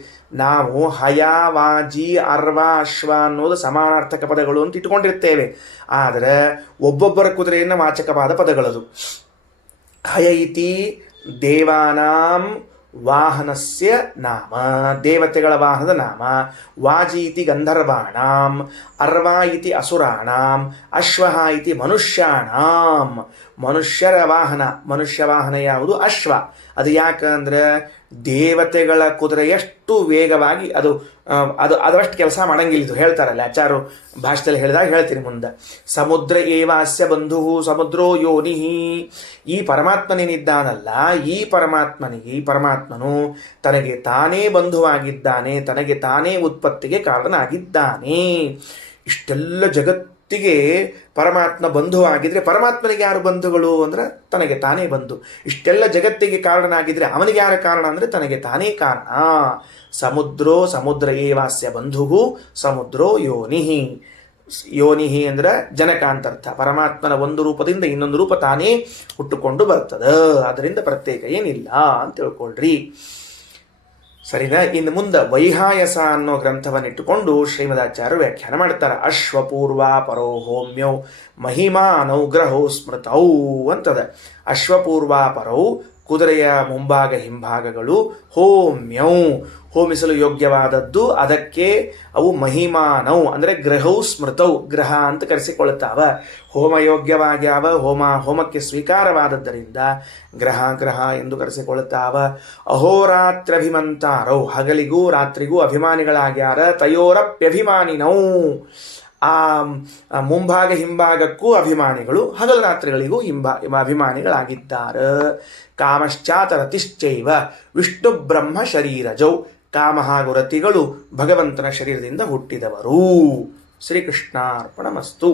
ನಾವು ಹಯ ವಾಜಿ ಅರ್ವ ಅಶ್ವ ಅನ್ನೋದು ಸಮಾನಾರ್ಥಕ ಪದಗಳು ಅಂತ ಇಟ್ಕೊಂಡಿರ್ತೇವೆ. ಆದರೆ ಒಬ್ಬೊಬ್ಬರ ಕುದುರೆಯನ್ನು ವಾಚಕವಾದ ಪದಗಳದು. ಹಯ ಇತಿ ದೇವಾನಾಂ ವಾಹನಸ್ಯ ನಾಮ, ದೇವತೆಗಳ ವಾಹನದ ನಾಮ. ವಾಜಿ ಇತಿ ಗಂಧರ್ವಾಣಾಂ, ಅರ್ವ ಇತಿ ಅಸುರಾಣಾಂ, ಅಶ್ವ ಇತಿ ಮನುಷ್ಯಾಣಾಂ. ಮನುಷ್ಯರ ವಾಹನ, ಮನುಷ್ಯ ವಾಹನ ಯಾವುದು? ಅಶ್ವ. ಅದು ಯಾಕಂದ್ರೆ ದೇವತೆಗಳ ಕುದುರೆ ಎಷ್ಟು ವೇಗವಾಗಿ ಅದರಷ್ಟು ಕೆಲಸ ಮಾಡಂಗಿಲ್ಲ. ಇದು ಹೇಳ್ತಾರಲ್ಲ ಆಚಾರ್ಯರು ಭಾಷೆಯಲ್ಲಿ ಹೇಳಿದಾಗ ಹೇಳ್ತೀನಿ ಮುಂದೆ. ಸಮುದ್ರ ಏವಾಸ್ಯ ಬಂಧು ಸಮುದ್ರೋ ಯೋನಿಹಿ, ಈ ಪರಮಾತ್ಮನೇನಿದ್ದಾನಲ್ಲ, ಈ ಪರಮಾತ್ಮನು ತನಗೆ ತಾನೇ ಬಂಧುವಾಗಿದ್ದಾನೆ, ತನಗೆ ತಾನೇ ಉತ್ಪತ್ತಿಗೆ ಕಾರಣನಾಗಿದ್ದಾನೆ. ಇಷ್ಟೆಲ್ಲ ಜಗತ್ತಿಗೆ ಪರಮಾತ್ಮ ಬಂಧುವಾಗಿದ್ರೆ ಪರಮಾತ್ಮನಿಗೆ ಯಾರು ಬಂಧುಗಳು ಅಂದ್ರೆ ತನಗೆ ತಾನೇ ಬಂಧು. ಇಷ್ಟೆಲ್ಲ ಜಗತ್ತಿಗೆ ಕಾರಣನಾಗಿದ್ರೆ ಅವನಿಗೆ ಯಾರ ಕಾರಣ ಅಂದ್ರೆ ತನಗೆ ತಾನೇ ಕಾರಣ. ಸಮುದ್ರ ಏವಾಸ್ಯ ಬಂಧು ಸಮುದ್ರೋ ಯೋನಿಹಿ. ಯೋನಿಹಿ ಅಂದ್ರೆ ಜನಕ ಅಂತರ್ಥ. ಪರಮಾತ್ಮನ ಒಂದು ರೂಪದಿಂದ ಇನ್ನೊಂದು ರೂಪ ತಾನೇ ಹುಟ್ಟುಕೊಂಡು ಬರ್ತದ. ಅದರಿಂದ ಪ್ರತ್ಯೇಕ ಏನಿಲ್ಲ ಅಂತ ತಿಳ್ಕೊಳ್ರಿ. ಸರಿನಾ? ಇನ್ನು ಮುಂದೆ ವೈಹಾಯಸ ಅನ್ನೋ ಗ್ರಂಥವನ್ನಿಟ್ಟುಕೊಂಡು ಶ್ರೀಮದಾಚಾರ್ಯರು ವ್ಯಾಖ್ಯಾನ ಮಾಡ್ತಾರೆ. ಅಶ್ವಪೂರ್ವ ಪರೋ ಹೋಮ್ಯೌ ಮಹಿಮಾನೌ ಗ್ರಹೌ ಸ್ಮೃತೌ ಅಂತದ. ಅಶ್ವಪೂರ್ವ ಪರೌ ಕುದುರೆಯ ಮುಂಭಾಗ ಹಿಂಭಾಗಗಳು ಹೋಮ್ಯೌ ಹೋಮಿಸಲು ಯೋಗ್ಯವಾದದ್ದು, ಅದಕ್ಕೆ ಅವು ಮಹಿಮಾನೌ ಅಂದರೆ ಗ್ರಹೌ ಸ್ಮೃತೌ ಗ್ರಹ ಅಂತ ಕರೆಸಿಕೊಳ್ಳುತ್ತಾವ. ಹೋಮಯೋಗ್ಯವಾಗ್ಯಾವ, ಹೋಮಕ್ಕೆ ಸ್ವೀಕಾರವಾದದ್ದರಿಂದ ಗ್ರಹ ಎಂದು ಕರೆಸಿಕೊಳ್ಳುತ್ತಾವ. ಅಹೋರಾತ್ರ್ಯಭಿಮಂತಾರೌ ಹಗಲಿಗೂ ರಾತ್ರಿಗೂ ಅಭಿಮಾನಿಗಳಾಗ್ಯಾರ. ತಯೋರಪ್ಯಭಿಮಾನಿನೌ ಆ ಮುಂಭಾಗ ಹಿಂಭಾಗಕ್ಕೂ ಅಭಿಮಾನಿಗಳು, ಹಗಲು ರಾತ್ರಿಗಳಿಗೂ ಅಭಿಮಾನಿಗಳಾಗಿದ್ದಾರೆ. ಕಾಮಶ್ಚಾತ ರತಿಶ್ಚೈವ ವಿಷ್ಣು ಬ್ರಹ್ಮ ಶರೀರಜೌ ಕಾಮ ಹಾಗೂ ರತಿಗಳು ಭಗವಂತನ ಶರೀರದಿಂದ ಹುಟ್ಟಿದವರು. ಶ್ರೀಕೃಷ್ಣಾರ್ಪಣಮಸ್ತು.